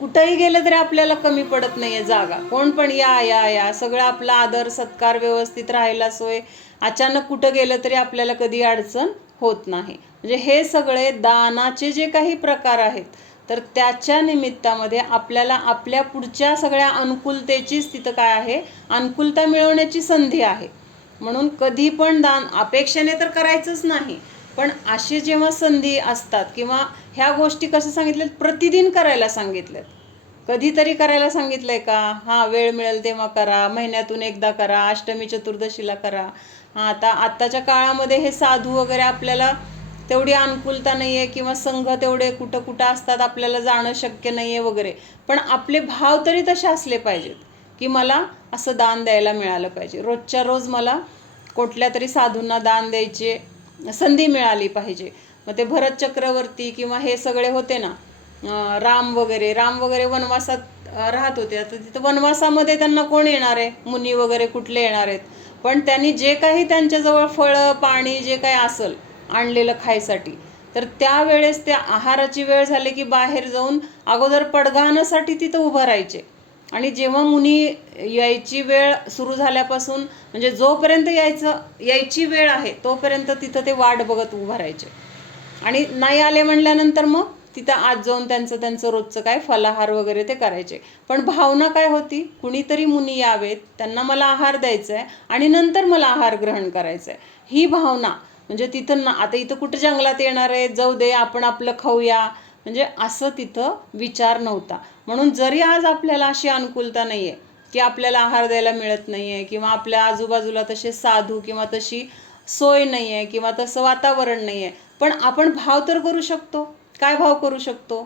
कुठंही गेलं तरी आपल्याला कमी पडत नाहीये जागा. कोण पण या या या सगळं आपला आदर सत्कार व्यवस्थित राहायला सोय. अचानक कुठं गेलं तरी आपल्याला कधी अडचण होत नाही. म्हणजे हे सगळे दानाचे जे काही प्रकार आहेत तर त्याच्या निमित्तामध्ये आपल्याला आपल्या पुढच्या सगळ्या अनुकूलतेचीच तिथं काय आहे, अनुकूलता मिळवण्याची संधी आहे. म्हणून कधी पण दान अपेक्षेने तर करायचंच नाही, पण अशी जेव्हा संधी असतात किंवा ह्या गोष्टी कसं सांगितल्यात, प्रतिदिन करायला सांगितल्यात. कधीतरी करायला सांगितलंय का? हा, वेळ मिळेल तेव्हा करा, महिन्यातून एकदा करा, अष्टमी चतुर्दशीला करा. हा, आत्ताच्या काळामध्ये हे साधू वगैरे आपल्याला तेवढी अनुकूलता नाही आहे, किंवा संघ तेवढे कुठं कुठं असतात, आपल्याला जाणं शक्य नाही आहे वगैरे. पण आपले भाव तरी तसे असले पाहिजेत की मला असं दान द्यायला मिळालं पाहिजे, रोजच्या रोज मला कुठल्या तरी साधूंना दान द्यायची संधी मिळाली पाहिजे. मग ते भरत चक्रवर्ती किंवा हे सगळे होते ना, राम वगैरे वनवासात राहत होते. आता तिथं वनवासामध्ये त्यांना कोण येणार आहे? मुनी वगैरे कुठले येणार आहेत? पण त्यांनी जे काही त्यांच्याजवळ फळं पाणी जे काही असेल आणलेलं खायसाठी, तर त्यावेळेस त्या आहाराची वेळ झाली की बाहेर जाऊन अगोदर पडघाण्यासाठी तिथं उभं राहायचे. आणि जेव्हा मुनी यायची वेळ सुरू झाल्यापासून, म्हणजे जोपर्यंत यायची वेळ आहे तोपर्यंत तिथं ते वाट बघत उभं राहायचे. आणि नाही आले म्हणल्यानंतर मग तिथं आज जाऊन त्यांचं रोजचं काय फलाहार वगैरे ते करायचे. पण भावना काय होती? कुणीतरी मुनी यावेत, त्यांना मला आहार द्यायचा आहे आणि नंतर मला आहार ग्रहण करायचं आहे, ही भावना. म्हणजे तिथं आता इथं कुठं जंगलात येणार आहे, जाऊ दे आपण आपलं खाऊया, म्हणजे असं तिथं विचार नव्हता. म्हणून जरी आज आपल्याला अशी अनुकूलता नाही आहे की आपल्याला आहार द्यायला मिळत नाही आहे, किंवा आपल्या आजूबाजूला तसे साधू किंवा तशी सोय नाही आहे, किंवा तसं वातावरण नाही आहे, पण आपण भाव तर करू शकतो. काय भाव करू शकतो?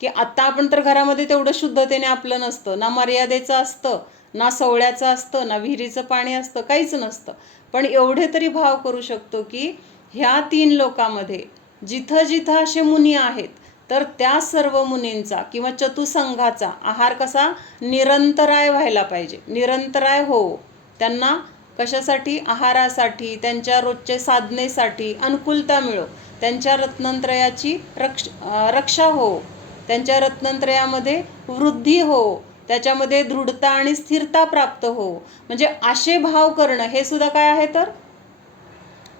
की आत्ता आपण तर घरामध्ये तेवढं शुद्धतेने आपलं नसतं, ना मर्यादेचं असतं, ना सवळ्याचं असतं, ना विहिरीचं पाणी असतं, काहीच नसतं. पण एवढे तरी भाव करू शकतो की ह्या 3 लोकांमध्ये जिथं जिथं असे मुनी आहेत, तर त्या सर्व मुनींचा किंवा चतुसंघाचा आहार कसा निरंतराय व्हायला पाहिजे. निरंतराय हो, त्यांना कशासाठी? आहारासाठी, त्यांच्या रोजच्या साधनेसाठी अनुकूलता मिळो, त्यांच्या रत्नत्रयाची रक्षा हो, त्यांच्या रत्नत्रयामध्ये वृद्धी हो, त्याच्यामध्ये दृढता आणि स्थिरता प्राप्त हो. म्हणजे असे भाव करणं हे सुद्धा काय आहे? तर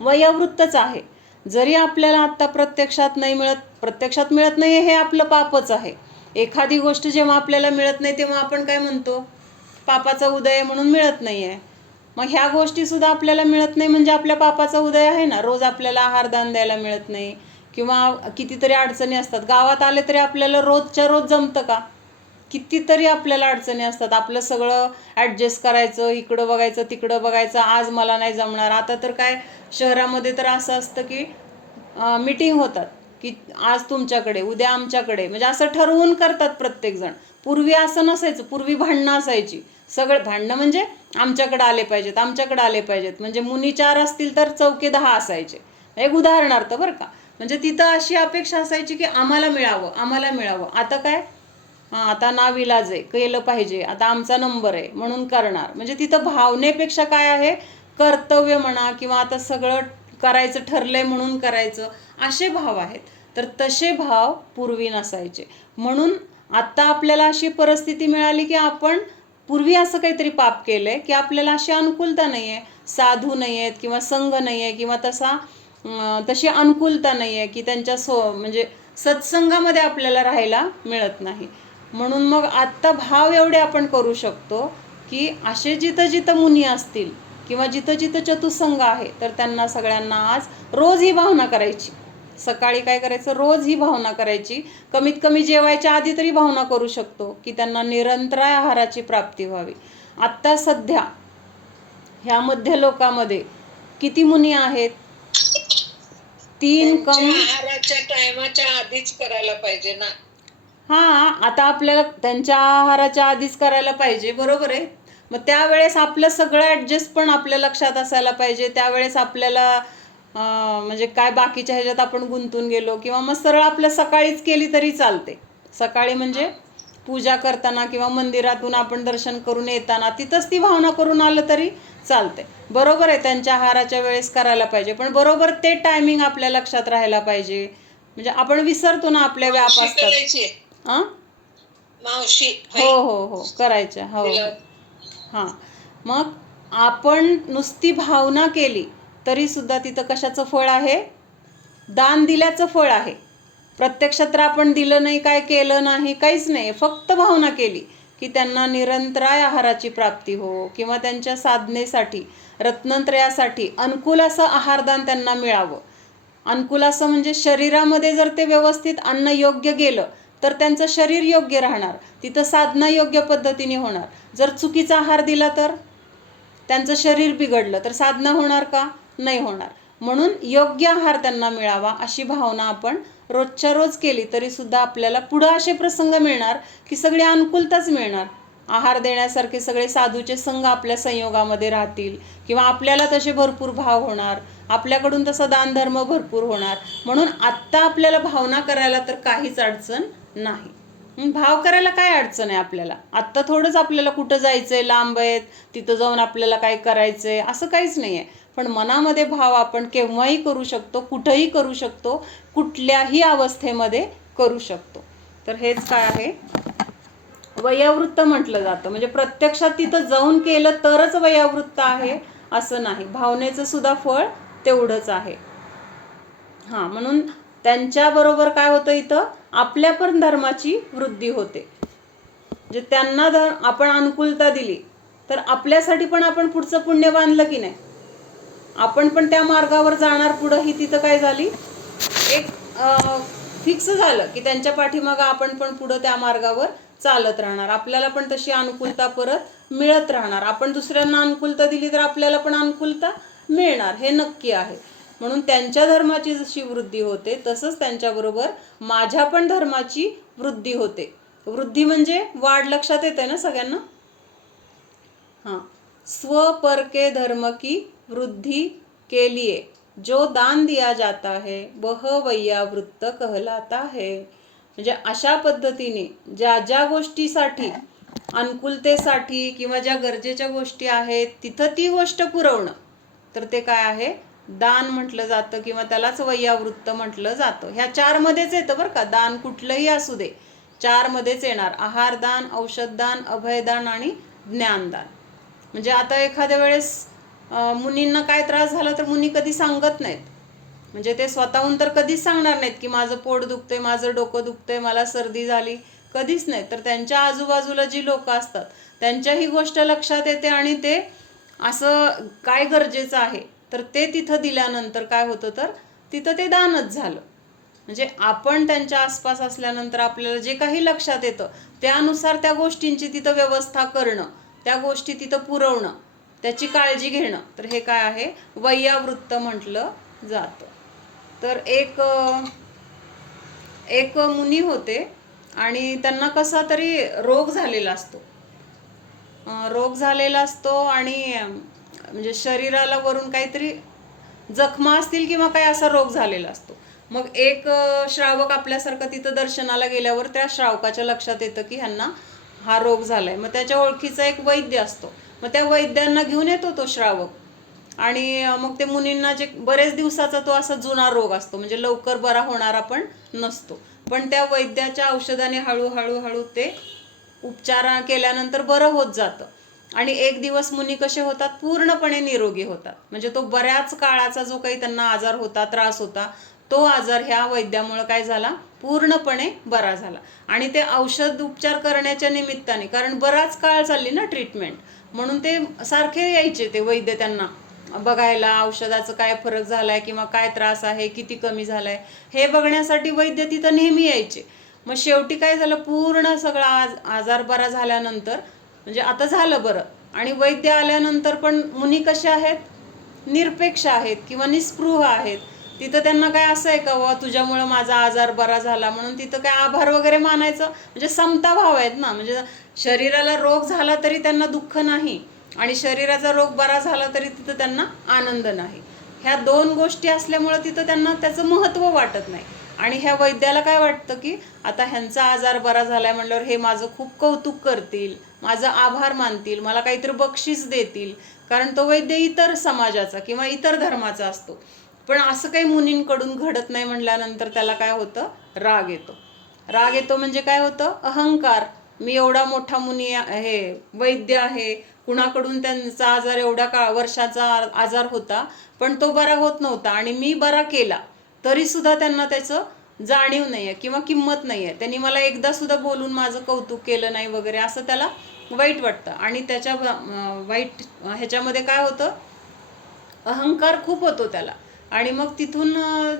वयोवृत्तच आहे. जरी आपल्याला आत्ता प्रत्यक्षात मिळत नाही हे आपलं पापच आहे. एखादी गोष्ट जेव्हा आपल्याला मिळत नाही तेव्हा आपण काय म्हणतो? पापाचा उदय म्हणून मिळत नाही आहे. मग ह्या गोष्टीसुद्धा आपल्याला मिळत नाही म्हणजे आपल्या पापाचा उदय आहे ना. रोज आपल्याला आहारदान द्यायला मिळत नाही, किंवा कितीतरी अडचणी असतात. गावात आले तरी आपल्याला रोजच्या रोज जमतं का? कितीतरी आपल्याला अडचणी असतात. आपलं सगळं ॲडजस्ट करायचं, इकडं बघायचं तिकडं बघायचं, आज मला नाही जमणार. आता तर काय शहरामध्ये तर असं असतं की मीटिंग होतात की आज तुमच्याकडे उद्या आमच्याकडे, म्हणजे असं ठरवून करतात प्रत्येकजण. पूर्वी असं नसायचं. पूर्वी भांडणं असायची. सगळं भांडणं म्हणजे आमच्याकडे आले पाहिजेत, म्हणजे मुनी 4 असतील तर चौके 10 असायचे. एक उदाहरणार्थ बरं का. म्हणजे तिथं अशी अपेक्षा असायची की आम्हाला मिळावं. आता काय? आता नाविलाज आहे, केलं पाहिजे, आता आमचा नंबर आहे म्हणून करणार. म्हणजे तिथं भावनेपेक्षा काय आहे? कर्तव्य म्हणा, किंवा आता सगळं करायचं ठरलंय म्हणून करायचं, असे भाव आहेत. तर तसे भाव पूर्वी नसायचे. म्हणून आत्ता आपल्याला अशी परिस्थिती मिळाली की आपण पूर्वी असं काहीतरी पाप केलंय की आपल्याला अशी अनुकूलता नाही आहे, साधू नाही आहेत, किंवा संघ नाही आहे, किंवा तशी अनुकूलता नाही आहे की त्यांच्या म्हणजे सत्संगामध्ये आपल्याला राहायला मिळत नाही. म्हणून मग आत्ता भाव एवढे आपण करू शकतो की असे जिथं जिथं मुनी असतील किंवा जिथं जिथं चतुसंघ आहे, तर त्यांना सगळ्यांना आज रोज ही भावना करायची. सकाळी काय करायचं? रोज ही भावना करायची. कमीत कमी जेवायच्या आधी तरी भावना करू शकतो की त्यांना निरंतराय आहाराची प्राप्ती व्हावी. आत्ता सध्या ह्या मध्य लोकामध्ये किती मुनी आहेत? 3 कम. आहाराच्या टायमाच्या आधीच करायला पाहिजे ना. आता आपल्याला त्यांच्या आहाराच्या आधीच करायला पाहिजे, बरोबर आहे. मग त्यावेळेस आपलं सगळं ॲडजस्ट पण आपल्या लक्षात असायला पाहिजे. त्यावेळेस आपल्याला म्हणजे काय बाकीच्या ह्याच्यात आपण गुंतून गेलो, किंवा मग सरळ आपलं सकाळीच केली तरी चालते. सकाळी म्हणजे पूजा करताना किंवा मंदिरातून आपण दर्शन करून येताना तिथंच ती भावना करून आलं तरी चालते. बरोबर आहे, त्यांच्या आहाराच्या वेळेस करायला पाहिजे, पण बरोबर ते टायमिंग आपल्या लक्षात राहायला पाहिजे. म्हणजे आपण विसरतो ना, आपल्या व्याप असतात. मावशी हो करायच्या. हो. हां, मग आपण नुसती भावना केली तरी सुद्धा तिथं कशाचं फळ आहे? दान दिल्याचं फळ आहे. प्रत्यक्षात तर आपण दिलं नाही, काय केलं नाही, काहीच नाही, फक्त भावना केली की त्यांना निरंतराय आहाराची प्राप्ती हो, किंवा त्यांच्या साधनेसाठी रत्नत्रयासाठी अनुकूल असं आहारदान त्यांना मिळावं. अनुकूल असं म्हणजे शरीरामध्ये जर ते व्यवस्थित अन्न योग्य गेलं तर त्यांचं शरीर योग्य राहणार, तिथं साधना योग्य पद्धतीने होणार. जर चुकीचा आहार दिला तर त्यांचं शरीर बिघडलं तर साधना होणार का? नाही होणार. म्हणून योग्य आहार त्यांना मिळावा अशी भावना आपण रोजच्या रोज केली तरी सुद्धा आपल्याला पुढं असे प्रसंग मिळणार की सगळी अनुकूलताच मिळणार. आहार देण्यासारखे सगळे साधूचे संघ आपल्या संयोगामध्ये राहतील किंवा आपल्याला तसे भरपूर भाव होणार, आपल्याकडून तसा दानधर्म भरपूर होणार. म्हणून आत्ता आपल्याला भावना करायला तर काहीच अडचण नाही. भाव करायला काय अडचण आहे आपल्याला? आत्ता थोडंच आपल्याला कुठं जायचंय, लांब आहेत, तिथं जाऊन आपल्याला काय करायचंय असं काहीच नाही आहे. पण मनामध्ये भाव आपण केव्हाही करू शकतो, कुठंही करू शकतो, कुठल्याही अवस्थेमध्ये करू शकतो. तर हेच काय आहे, वयोवृत्त म्हटलं जातं. म्हणजे प्रत्यक्षात तिथं जाऊन केलं तरच वयोवृत्त आहे असं नाही, भावनेचं सुद्धा फळ तेवढंच आहे. हां, म्हणून त्यांच्याबरोबर काय होतं, इथं आपल्या पण धर्माची वृद्धी होते. म्हणजे त्यांना आपण अनुकूलता दिली तर आपल्यासाठी पण आपण पुढचं पुण्य बांधलं की नाही, आपण पण त्या मार्गावर जाणार. पुढं ही तिथं काय झाली, एक फिक्स झालं की त्यांच्या पाठीमागं आपण पण पुढं त्या मार्गावर चालत राहणार. आपल्याला पण तशी अनुकूलता परत मिळत राहणार. आपण दुसऱ्यांना अनुकूलता दिली तर आपल्याला पण अनुकूलता मिळणार, हे नक्की आहे. म्हणून त्यांच्या धर्माची जशी वृद्धी होते तसंच त्यांच्याबरोबर माझ्या पण धर्माची वृद्धी होते. वृद्धी म्हणजे वाढ, लक्षात येते ना सगळ्यांना? हाँ, स्व पर के धर्म की वृद्धि के लिए जो दान दिया जाता है वह वैयावृत्त कहलाता है. म्हणजे अशा पद्धतीने ज्या ज्या गोष्टीसाठी, अनुकूलतेसाठी किंवा ज्या गरजेच्या गोष्टी आहेत तिथं ती गोष्ट पुरवणं, तर ते काय आहे, दान म्हटलं जातं किंवा त्यालाच वैयावृत्त म्हटलं जातं. ह्या 4 मध्येच येतं बरं का, दान कुठलंही असू दे 4 मध्येच येणार. आहारदान, औषधदान, अभयदान आणि ज्ञानदान. म्हणजे आता एखाद्या वेळेस मुनींना काय त्रास झाला तर मुनी कधी सांगत नाहीत. म्हणजे ते स्वतःहून तर कधीच सांगणार नाहीत की माझं पोट दुखतंय, माझं डोकं दुखतंय, मला सर्दी झाली, कधीच नाही. तर त्यांच्या आजूबाजूला जी लोक असतात त्यांच्या ही गोष्ट लक्षात येते आणि ते असं काय गरजेचं आहे तर ते तिथं दिल्यानंतर काय होतं, तर तिथं ते दानच झालं. म्हणजे आपण त्यांच्या आसपास असल्यानंतर आपल्याला जे काही लक्षात येतं त्यानुसार त्या गोष्टींची तिथं व्यवस्था करणं, त्या गोष्टी तिथं पुरवणं, त्याची काळजी घेणं, तर हे काय आहे, वैयावृत्त म्हटलं जातं. तर एक मुनी होते आणि त्यांना कसा तरी रोग झालेला असतो. आणि म्हणजे शरीराला वरून काहीतरी जखमा असतील किंवा काय असा रोग झालेला असतो. मग एक श्रावक आपल्यासारखं तिथं दर्शनाला गेल्यावर त्या श्रावकाच्या लक्षात येतं की ह्यांना हा रोग झालाय. मग त्याच्या ओळखीचा एक वैद्य असतो. मग त्या वैद्यांना घेऊन येतो तो श्रावक आणि मग ते मुनींना जे बरेच दिवसाचा तो असा जुना रोग असतो, म्हणजे लवकर बरा होणारा पण नसतो, पण त्या वैद्याच्या औषधाने हळूहळू ते उपचार केल्यानंतर बरं होत जातं. आणि एक दिवस मुनी कसे होतात, पूर्णपणे निरोगी होतात. म्हणजे तो बऱ्याच काळाचा जो काही त्यांना आजार होता, त्रास होता, तो आजार ह्या वैद्यामुळे काय झाला, पूर्णपणे बरा झाला. आणि ते औषध उपचार करण्याच्या निमित्ताने, कारण बराच काळ चालली ना ट्रीटमेंट, म्हणून ते सारखे यायचे ते वैद्य त्यांना बघायला, औषधाचं काय फरक झालाय किंवा काय त्रास आहे, किती कमी झालाय हे बघण्यासाठी वैद्य तिथं नेहमी यायचे. मग शेवटी काय झालं, पूर्ण सगळा आजार बरा झाल्यानंतर, म्हणजे आता झालं बरं, आणि वैद्य आल्यानंतर पण मुनी कसे आहेत, निरपेक्ष आहेत किंवा निस्पृह आहेत. तिथं त्यांना काय असं आहे का, वा तुझ्यामुळं माझा आजार बरा झाला म्हणून तिथं काय आभार वगैरे मानायचं, म्हणजे समता भाव आहेत ना. म्हणजे शरीराला रोग झाला तरी त्यांना दुःख नाही आणि शरीराचा रोग बरा झाला तरी तिथं त्यांना आनंद नाही. ह्या 2 गोष्टी असल्यामुळं तिथं त्यांना त्याचं महत्त्व वाटत नाही. आणि ह्या वैद्याला काय वाटतं की आता ह्यांचा आजार बरा झालाय म्हणल्यावर हे माझं खूप कौतुक करतील, माझं आभार मानतील, मला काहीतरी बक्षीस देतील, कारण तो वैद्य इतर समाजाचा किंवा इतर धर्माचा असतो. पण असं काही मुनींकडून घडत नाही म्हणल्यानंतर त्याला काय होतं, राग येतो. राग येतो म्हणजे काय होतं, अहंकार. मी एवढा मोठा मुनी आहे, वैद्य आहे, कुणाकडून त्यांचा आजार एवढ्या वर्षाचा आजार होता पण तो बरा होत नव्हता आणि मी बरा केला तरी सुद्धा त्यांना त्याचं जाणीव नाही आहे किंवा किंमत नाही आहे. त्यांनी मला एकदा सुद्धा बोलून माझं कौतुक केलं नाही वगैरे, असं त्याला वाईट वाटतं. आणि त्याच्या वाईट ह्याच्यामध्ये काय होतं, अहंकार खूप होतो त्याला आणि मग तिथून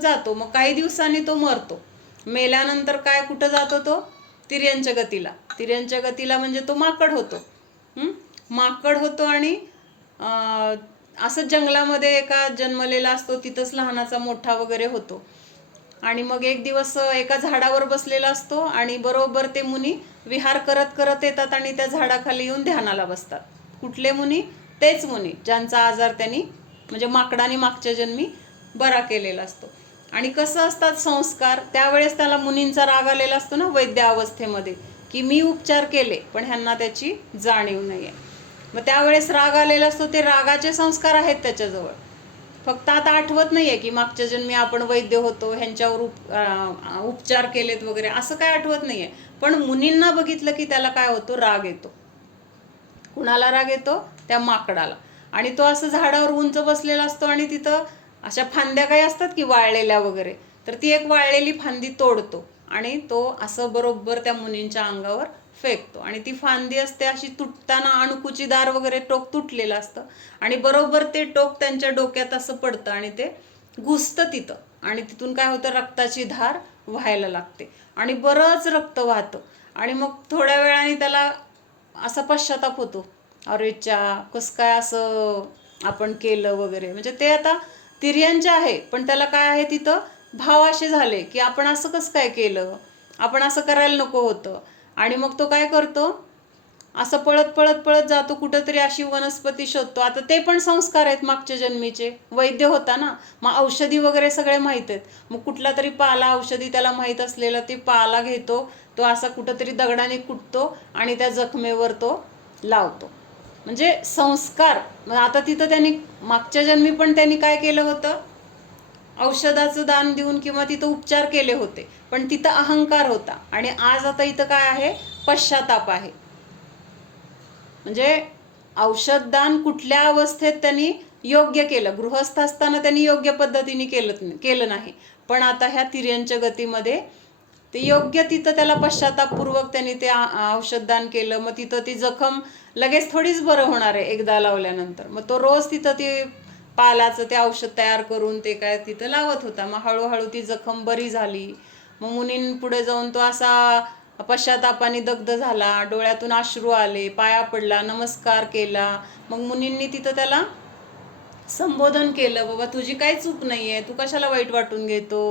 जातो. मग काही दिवसांनी तो मरतो मेल्यानंतर काय कुठं जातो तो? तिर्यंच्या गतीला. तिर्यंच्या गतीला म्हणजे तो माकड होतो. माकड होतो आणि असंच जंगलामध्ये एका जन्मलेला असतो, तिथंच लहानाचा मोठा वगैरे होतो. आणि मग एक दिवस एका झाडावर बसलेला असतो आणि बरोबर ते मुनी विहार करत करत येतात आणि त्या झाडाखाली येऊन ध्यानाला बसतात. कुठले मुनी? तेच मुनी ज्यांचा आजार त्यांनी म्हणजे माकडाने मागच्या जन्मी बरा केलेला असतो. आणि कसं असतात संस्कार, त्यावेळेस त्याला मुनींचा राग आलेला असतो ना वैद्य अवस्थेमध्ये, की मी उपचार केले पण ह्यांना त्याची जाणीव नाही आहे. मग त्यावेळेस राग आलेला असतो, ते रागाचे संस्कार आहेत त्याच्याजवळ. फक्त आता आठवत नाहीये की मागच्या जन्मी आपण वैद्य होतो, ह्यांच्यावर उपचार केलेत वगैरे, असं काय आठवत नाहीये. पण मुनींना बघितलं की त्याला काय होतो? राग येतो. कुणाला राग येतो? त्या माकडाला. आणि तो असं झाडावर उंच बसलेला असतो आणि तिथं अशा फांद्या काही असतात की वाळलेल्या वगैरे, तर ती एक वाळलेली फांदी तोडतो आणि तो असं बरोबर त्या मुनींच्या अंगावर फेकतो. आणि ती फांदी असते अशी तुटताना अणकुचीदार वगैरे टोक तुटलेलं असतं आणि बरोबर ते टोक त्यांच्या डोक्यात असं पडतं आणि ते घुसतं तिथं. आणि तिथून काय होतं? रक्ताची धार व्हायला लागते आणि बरंच रक्त वाहतं. आणि मग थोड्या वेळाने त्याला असा पश्चाताप होतो, अरेच्या कसं काय असं आपण केलं वगैरे. म्हणजे ते आता तिर्यंच्या आहे पण त्याला काय आहे तिथं भाव असे झाले की आपण असं कसं काय केलं, आपण असं करायला नको होतं. आणि मग तो काय करतो? असं पळत पळत पळत जातो कुठंतरी, अशी वनस्पती शोधतो. आता ते पण संस्कार आहेत मागच्या जन्मीचे, वैद्य होता ना, मग औषधी वगैरे सगळे माहीत आहेत. मग कुठला तरी पाला औषधी त्याला माहीत असलेला ते पाला घेतो, तो असा कुठंतरी दगडाने कुटतो आणि त्या जखमेवर तो लावतो. म्हणजे संस्कार. मग आता तिथं त्यांनी मागच्या जन्मी पण त्यांनी काय केलं होतं? औषधाचं दान देऊन किंवा तिथं उपचार केले होते, पण तिथं अहंकार होता. आणि आज आता इथं काय आहे? पश्चाताप आहे. म्हणजे औषधदान कुठल्या अवस्थेत त्यांनी योग्य केलं? गृहस्थ असताना त्यांनी योग्य पद्धतीने केलं नाही, पण आता ह्या तिर्यंच्या गतीमध्ये ते योग्य तिथं त्याला पश्चातापपूर्वक त्यांनी ते औषधदान केलं. मग तिथं ती जखम लगेच थोडीच बरं होणार आहे एकदा लावल्यानंतर. मग तो रोज तिथं ते पालाचं ते औषध तयार करून ते काय तिथं लावत होता. मग हळूहळू ती जखम बरी झाली. मग मुनींपुढे जाऊन तो असा पश्चातापाने दग्ध झाला, डोळ्यातून अश्रू आले, पाया पडला, नमस्कार केला. मग मुनींनी तिथं त्याला संबोधन केलं, बाबा तुझी काही चूक नाही आहे, तू कशाला वाईट वाटून घेतो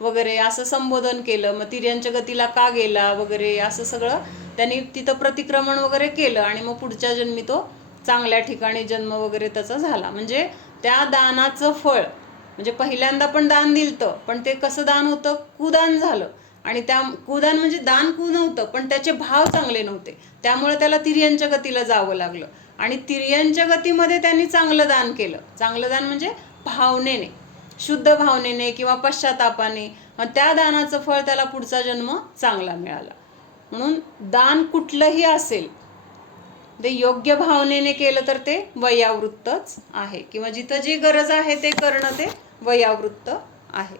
वगैरे असं संबोधन केलं. मग तिर्यंच्या गतीला का गेला वगैरे असं सगळं त्यांनी तिथं प्रतिक्रमण वगैरे केलं. आणि मग पुढच्या जन्मी तो चांगल्या ठिकाणी जन्म वगैरे त्याचा झाला. म्हणजे त्या दानाचं फळ, म्हणजे पहिल्यांदा पण दान दिलतं, पण ते कसं दान होतं? कुदान झालं. आणि त्या कुदान म्हणजे दान नव्हतं, पण त्याचे भाव चांगले नव्हते, त्यामुळे त्याला तिर्यंच्या गतीला जावं लागलं. आणि तिर्यंच्या गतीमध्ये त्यांनी चांगलं दान केलं. चांगलं दान म्हणजे भावनेने, शुद्ध भावनेने किंवा पश्चातापाने, मग त्या दानाचं फळ त्याला पुढचा जन्म चांगला मिळाला. म्हणून दान कुठलंही असेल ते योग्य भावनेने केलं तर ते वयावृत्तच आहे, किंवा जिथं जी गरज आहे ते करणं ते वयावृत्त आहे.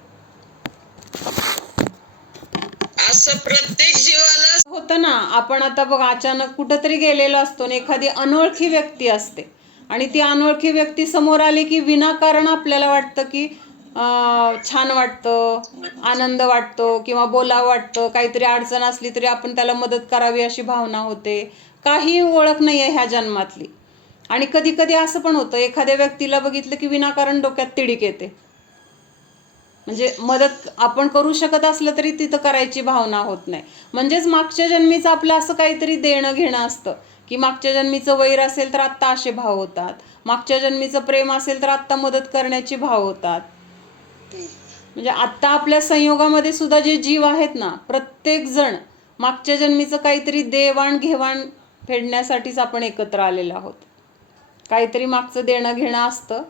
असं प्रत्येक जीवाला होतं ना. आपण आता बघ अचानक कुठंतरी गेलेलो असतो आणि एखादी अनोळखी व्यक्ती असते आणि ती अनोळखी व्यक्ती समोर आली की विनाकारण आपल्याला वाटतं की छान वाटतं, आनंद वाटतो किंवा बोलावं वाटतं. काहीतरी अडचण असली तरी आपण त्याला मदत करावी अशी भावना होते. काही ओळख नाही आहे ह्या जन्मातली. आणि कधी कधी असं पण होतं, एखाद्या व्यक्तीला बघितलं की विनाकारण डोक्यात तिडीक येते. म्हणजे मदत आपण करू शकत असलं तरी तिथं करायची भावना होत नाही. म्हणजेच मागच्या जन्मीचं आपलं असं काहीतरी देणं घेणं असतं की मागच्या जन्मीचं वैर असेल तर आत्ता असे भाव होतात, मागच्या जन्मीचं प्रेम असेल तर आत्ता मदत करण्याची भाव होतात. म्हणजे आत्ता आपल्या संयोगामध्ये सुद्धा जे जीव आहेत ना, प्रत्येक जण मागच्या जन्मीचं काहीतरी देवाण घेवाण फेडण्यासाठीच आपण एकत्र आलेलो आहोत. काहीतरी मागचं देणं घेणं असतं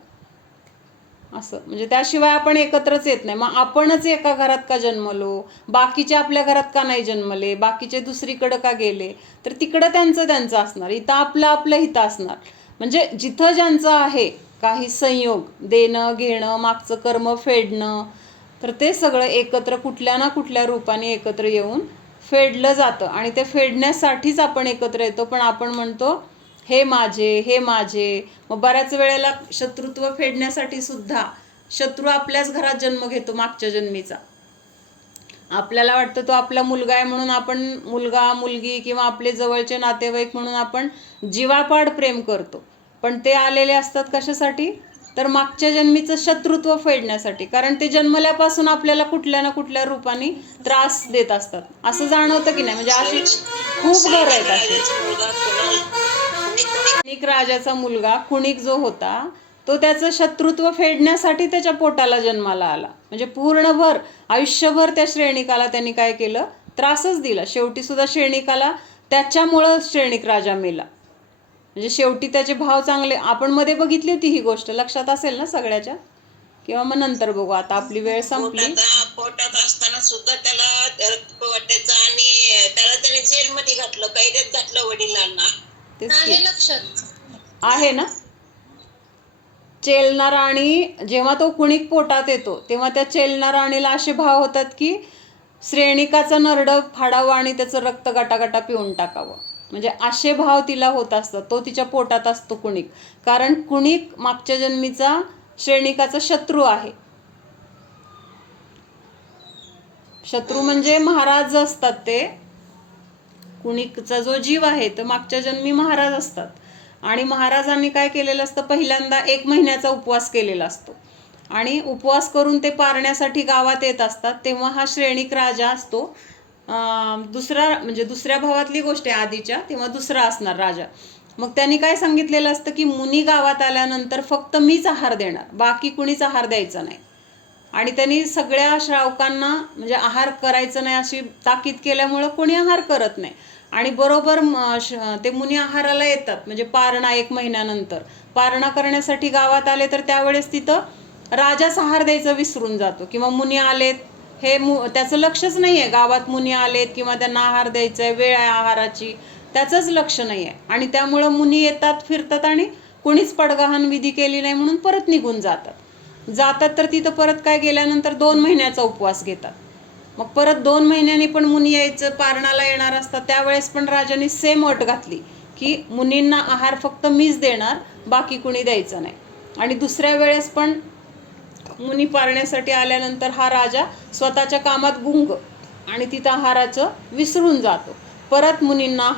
असं. म्हणजे त्याशिवाय आपण एकत्रच येत नाही. मग आपणच एका घरात का जन्मलो, बाकीचे आपल्या घरात का नाही जन्मले, बाकीचे दुसरीकडं का गेले, तर तिकडं त्यांचं त्यांचं असणार, इथं आपलं आपलं हितं असणार. म्हणजे जिथं ज्यांचं आहे काही संयोग, देणं घेणं, मागचं कर्म फेडणं, तर ते सगळं एकत्र कुठल्या ना कुठल्या रूपाने एकत्र येऊन फेडलं जातं. आणि ते फेडण्यासाठीच आपण एकत्र येतो. पण आपण म्हणतो हे माझे, हे माझे. मग बऱ्याच वेळेला शत्रुत्व फेडण्यासाठी सुद्धा शत्रू आपल्याच घरात जन्म घेतो मागच्या जन्मीचा. आपल्याला वाटतं तो आपला मुलगा आहे म्हणून आपण मुलगा मुलगी किंवा आपले जवळचे नातेवाईक म्हणून आपण जीवापाड प्रेम करतो. पण ते आलेले असतात कशासाठी? तर मागच्या जन्मीचं शत्रुत्व फेडण्यासाठी. कारण ते जन्मल्यापासून आपल्याला कुठल्या ना कुठल्या रूपाने त्रास देत असतात. असं जाणवतं की नाही? म्हणजे अशी खूप घर आहेत असे. कुणिक राजाचा मुलगा कुणिक जो होता तो त्याचं शत्रुत्व फेडण्यासाठी त्याच्या पोटाला जन्माला आला. म्हणजे पूर्णभर आयुष्यभर त्या श्रेणिकाला त्यांनी काय केलं? त्रासच दिला. शेवटी सुद्धा श्रेणिकाला त्याच्यामुळं श्रेणिक राजा मेला. म्हणजे शेवटी त्याचे भाव चांगले. आपण मध्ये बघितली होती ही गोष्ट, लक्षात असेल ना सगळ्याच्या? किंवा मग नंतर बघू. आता आपली वेळ संपली. पोटात असताना सुद्धा त्याला रक्त वाटायचं आणि त्याला त्याने जेलमध्ये घातलं, कैद्यात घातलं वडिलांना. तेच लक्षात आहे ना? चेलना राणी जेव्हा तो कुणिक पोटात येतो तेव्हा त्या चेलना राणीला असे भाव होतात की श्रेणिकाचं नरडं फाडावं आणि त्याचं रक्त गटागटा पिऊन टाकावं. म्हणजे असे भाव तिला होत असतात. तो तिच्या पोटात असतो कुणिक. कारण कुणिक मागच्या जन्मीचा श्रेणिकाचा शत्रू आहे. शत्रू म्हणजे महाराज असतात ते. कुणिकचा जो जीव आहे तो मागच्या जन्मी महाराज असतात. आणि महाराजांनी काय केलेलं असतं? पहिल्यांदा 1 महिन्याचा उपवास केलेला असतो. आणि उपवास करून ते पारण्यासाठी गावात येत असतात. तेव्हा हा श्रेणिक राजा असतो. दुसरा म्हणजे दुसऱ्या भावातली गोष्ट आहे आधीच्या, तेव्हा दुसरा असणार राजा. मग त्यांनी काय सांगितलेलं असतं की मुनी गावात आल्यानंतर फक्त मीच आहार देणार, बाकी कुणीच आहार द्यायचा नाही. आणि त्यांनी सगळ्या श्रावकांना म्हणजे आहार करायचं नाही अशी ताकीद केल्यामुळं कोणी आहार करत नाही. आणि बरोबर ते मुनी आहाराला येतात. म्हणजे पारणा 1 महिन्यानंतर पारणा करण्यासाठी गावात आले तर त्यावेळेस तिथं राजाच आहार द्यायचं विसरून जातो. किंवा मुनी आलेत हे त्याचं लक्षच नाही आहे. गावात मुनी आलेत किंवा त्यांना आहार द्यायचा आहे, वेळ आहे आहाराची, त्याचंच लक्ष नाही आहे. आणि त्यामुळं मुनी येतात फिरतात आणि कुणीच पडगहन विधी केली नाही म्हणून परत निघून जातात. तर तिथं परत काय गेल्यानंतर 2 महिन्याचा उपवास घेतात. मग परत 2 महिन्यांनी पण मुनी यायचं, पारणाला येणार असतात. त्यावेळेस पण राजाने सेम अट घातली की मुनींना आहार फक्त मीच देणार, बाकी कुणी द्यायचं नाही. आणि दुसऱ्या वेळेस पण मुनी पारण्यासाठी आल्यानंतर हा राजा स्वतःच्या कामात गुंग आणि तिथं आहाराचं विसरून जातो. परत मुनींना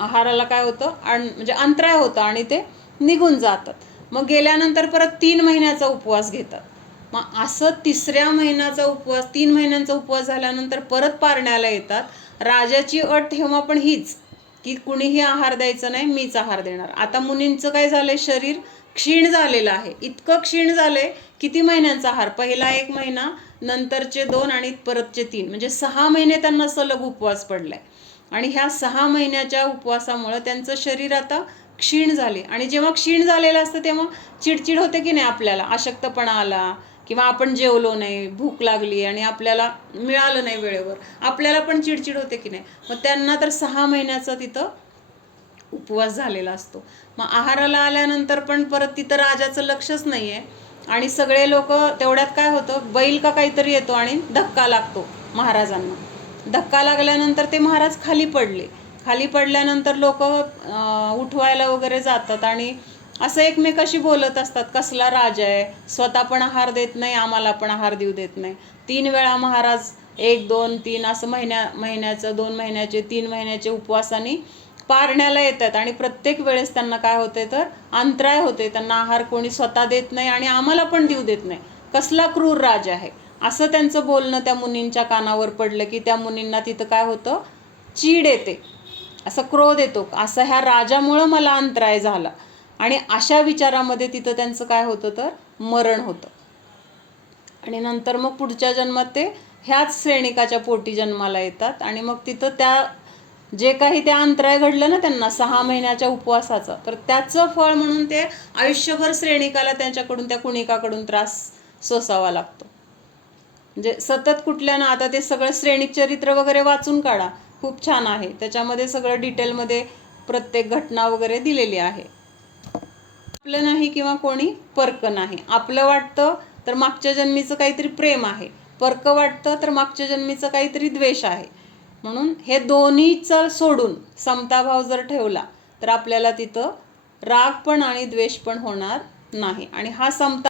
आहाराला काय होतं म्हणजे अंतराय होतं आणि ते निघून जातात. मग गेल्यानंतर परत 3 महिन्याचा उपवास घेतात. मग असं 3ऱ्या महिन्याचा उपवास, 3 महिन्यांचा उपवास झाल्यानंतर परत पारण्याला येतात. राजाची अट तेव्हा पण हीच की कुणीही आहार द्यायचा नाही, मीच आहार देणार. आता मुनींचं काय झालंय? शरीर क्षीण झालेलं आहे. इतकं क्षीण झालंय. किती महिन्यांचा आहार? पहिला 1 महिना, नंतरचे 2 आणि परतचे 3, म्हणजे 6 महिने त्यांना सलग उपवास पडलाय. आणि ह्या 6 महिन्याच्या उपवासामुळे त्यांचं शरीर आता क्षीण झाले. आणि जेव्हा क्षीण झालेलं असतं तेव्हा चिडचिड होते की नाही आपल्याला? अशक्तपणा आला किंवा आपण जेवलो नाही, भूक लागली आणि आपल्याला मिळालं नाही वेळेवर, आपल्याला पण चिडचिड होते की नाही? मग त्यांना तर 6 महिन्याचा तिथं उपवास झालेला असतो. मग आहाराला आल्यानंतर पण परत तिथं राजाचं लक्षच नाही आहे. आणि सगळे लोक तेवढ्यात काय होतं, बैल का काहीतरी येतो आणि धक्का लागतो महाराजांना. धक्का लागल्यानंतर ते महाराज खाली पडले. खाली पडल्यानंतर लोक उठवायला वगैरे जातात आणि असं एकमेकाशी बोलत असतात, कसला राजा आहे, स्वतः पण आहार देत नाही, आम्हाला पण आहार देऊ देत नाही. 3 वेळा महाराज 1, 2, 3 असं महिन्याचं 2 महिन्याचे 3 महिन्याचे उपवासाने पारण्याला येतात. आणि प्रत्येक वेळेस त्यांना काय होते तर अंतराय होते. त्यांना आहार कोणी स्वतः देत नाही आणि आम्हाला पण देऊ देत नाही. कसला क्रूर राजा आहे, असं त्यांचं बोलणं त्या मुनींच्या कानावर पडलं की त्या मुनींना तिथं काय होतं? चीड येते, असं क्रोध येतो, असं ह्या राजामुळं मला अंतराय झाला. आणि अशा विचारामध्ये तिथं त्यांचं काय होतं तर मरण होतं. आणि नंतर मग पुढच्या जन्मात ते ह्याच श्रेणिकाच्या पोटी जन्माला येतात. आणि मग तिथं त्या जे काही त्या अंतराय घडलं ना त्यांना 6 महिन्याच्या उपवासाचं, तर त्याचं फळ म्हणून ते आयुष्यभर श्रेणिकाला त्यांच्याकडून, त्या कुणिकाकडून त्रास सोसावा लागतो. म्हणजे सतत कुठल्यानं, आता ते सगळं श्रेणिक चरित्र वगैरे वाचून काढा, खूप छान आहे. त्याच्यामध्ये सगळं डिटेलमध्ये प्रत्येक घटना वगैरे दिलेली आहे. आपलं नाही किंवा कोणी परक नाही. आपलं वाटतं तर मागच्या जन्मीचं काहीतरी प्रेम आहे, परक वाटतं तर मागच्या जन्मीचं काहीतरी द्वेष आहे. म्हणून हे दोन्हीचं सोडून समताभाव जर ठेवला तर आपल्याला तिथं राग पण आणि द्वेष पण होणार नाही. आणि हा समता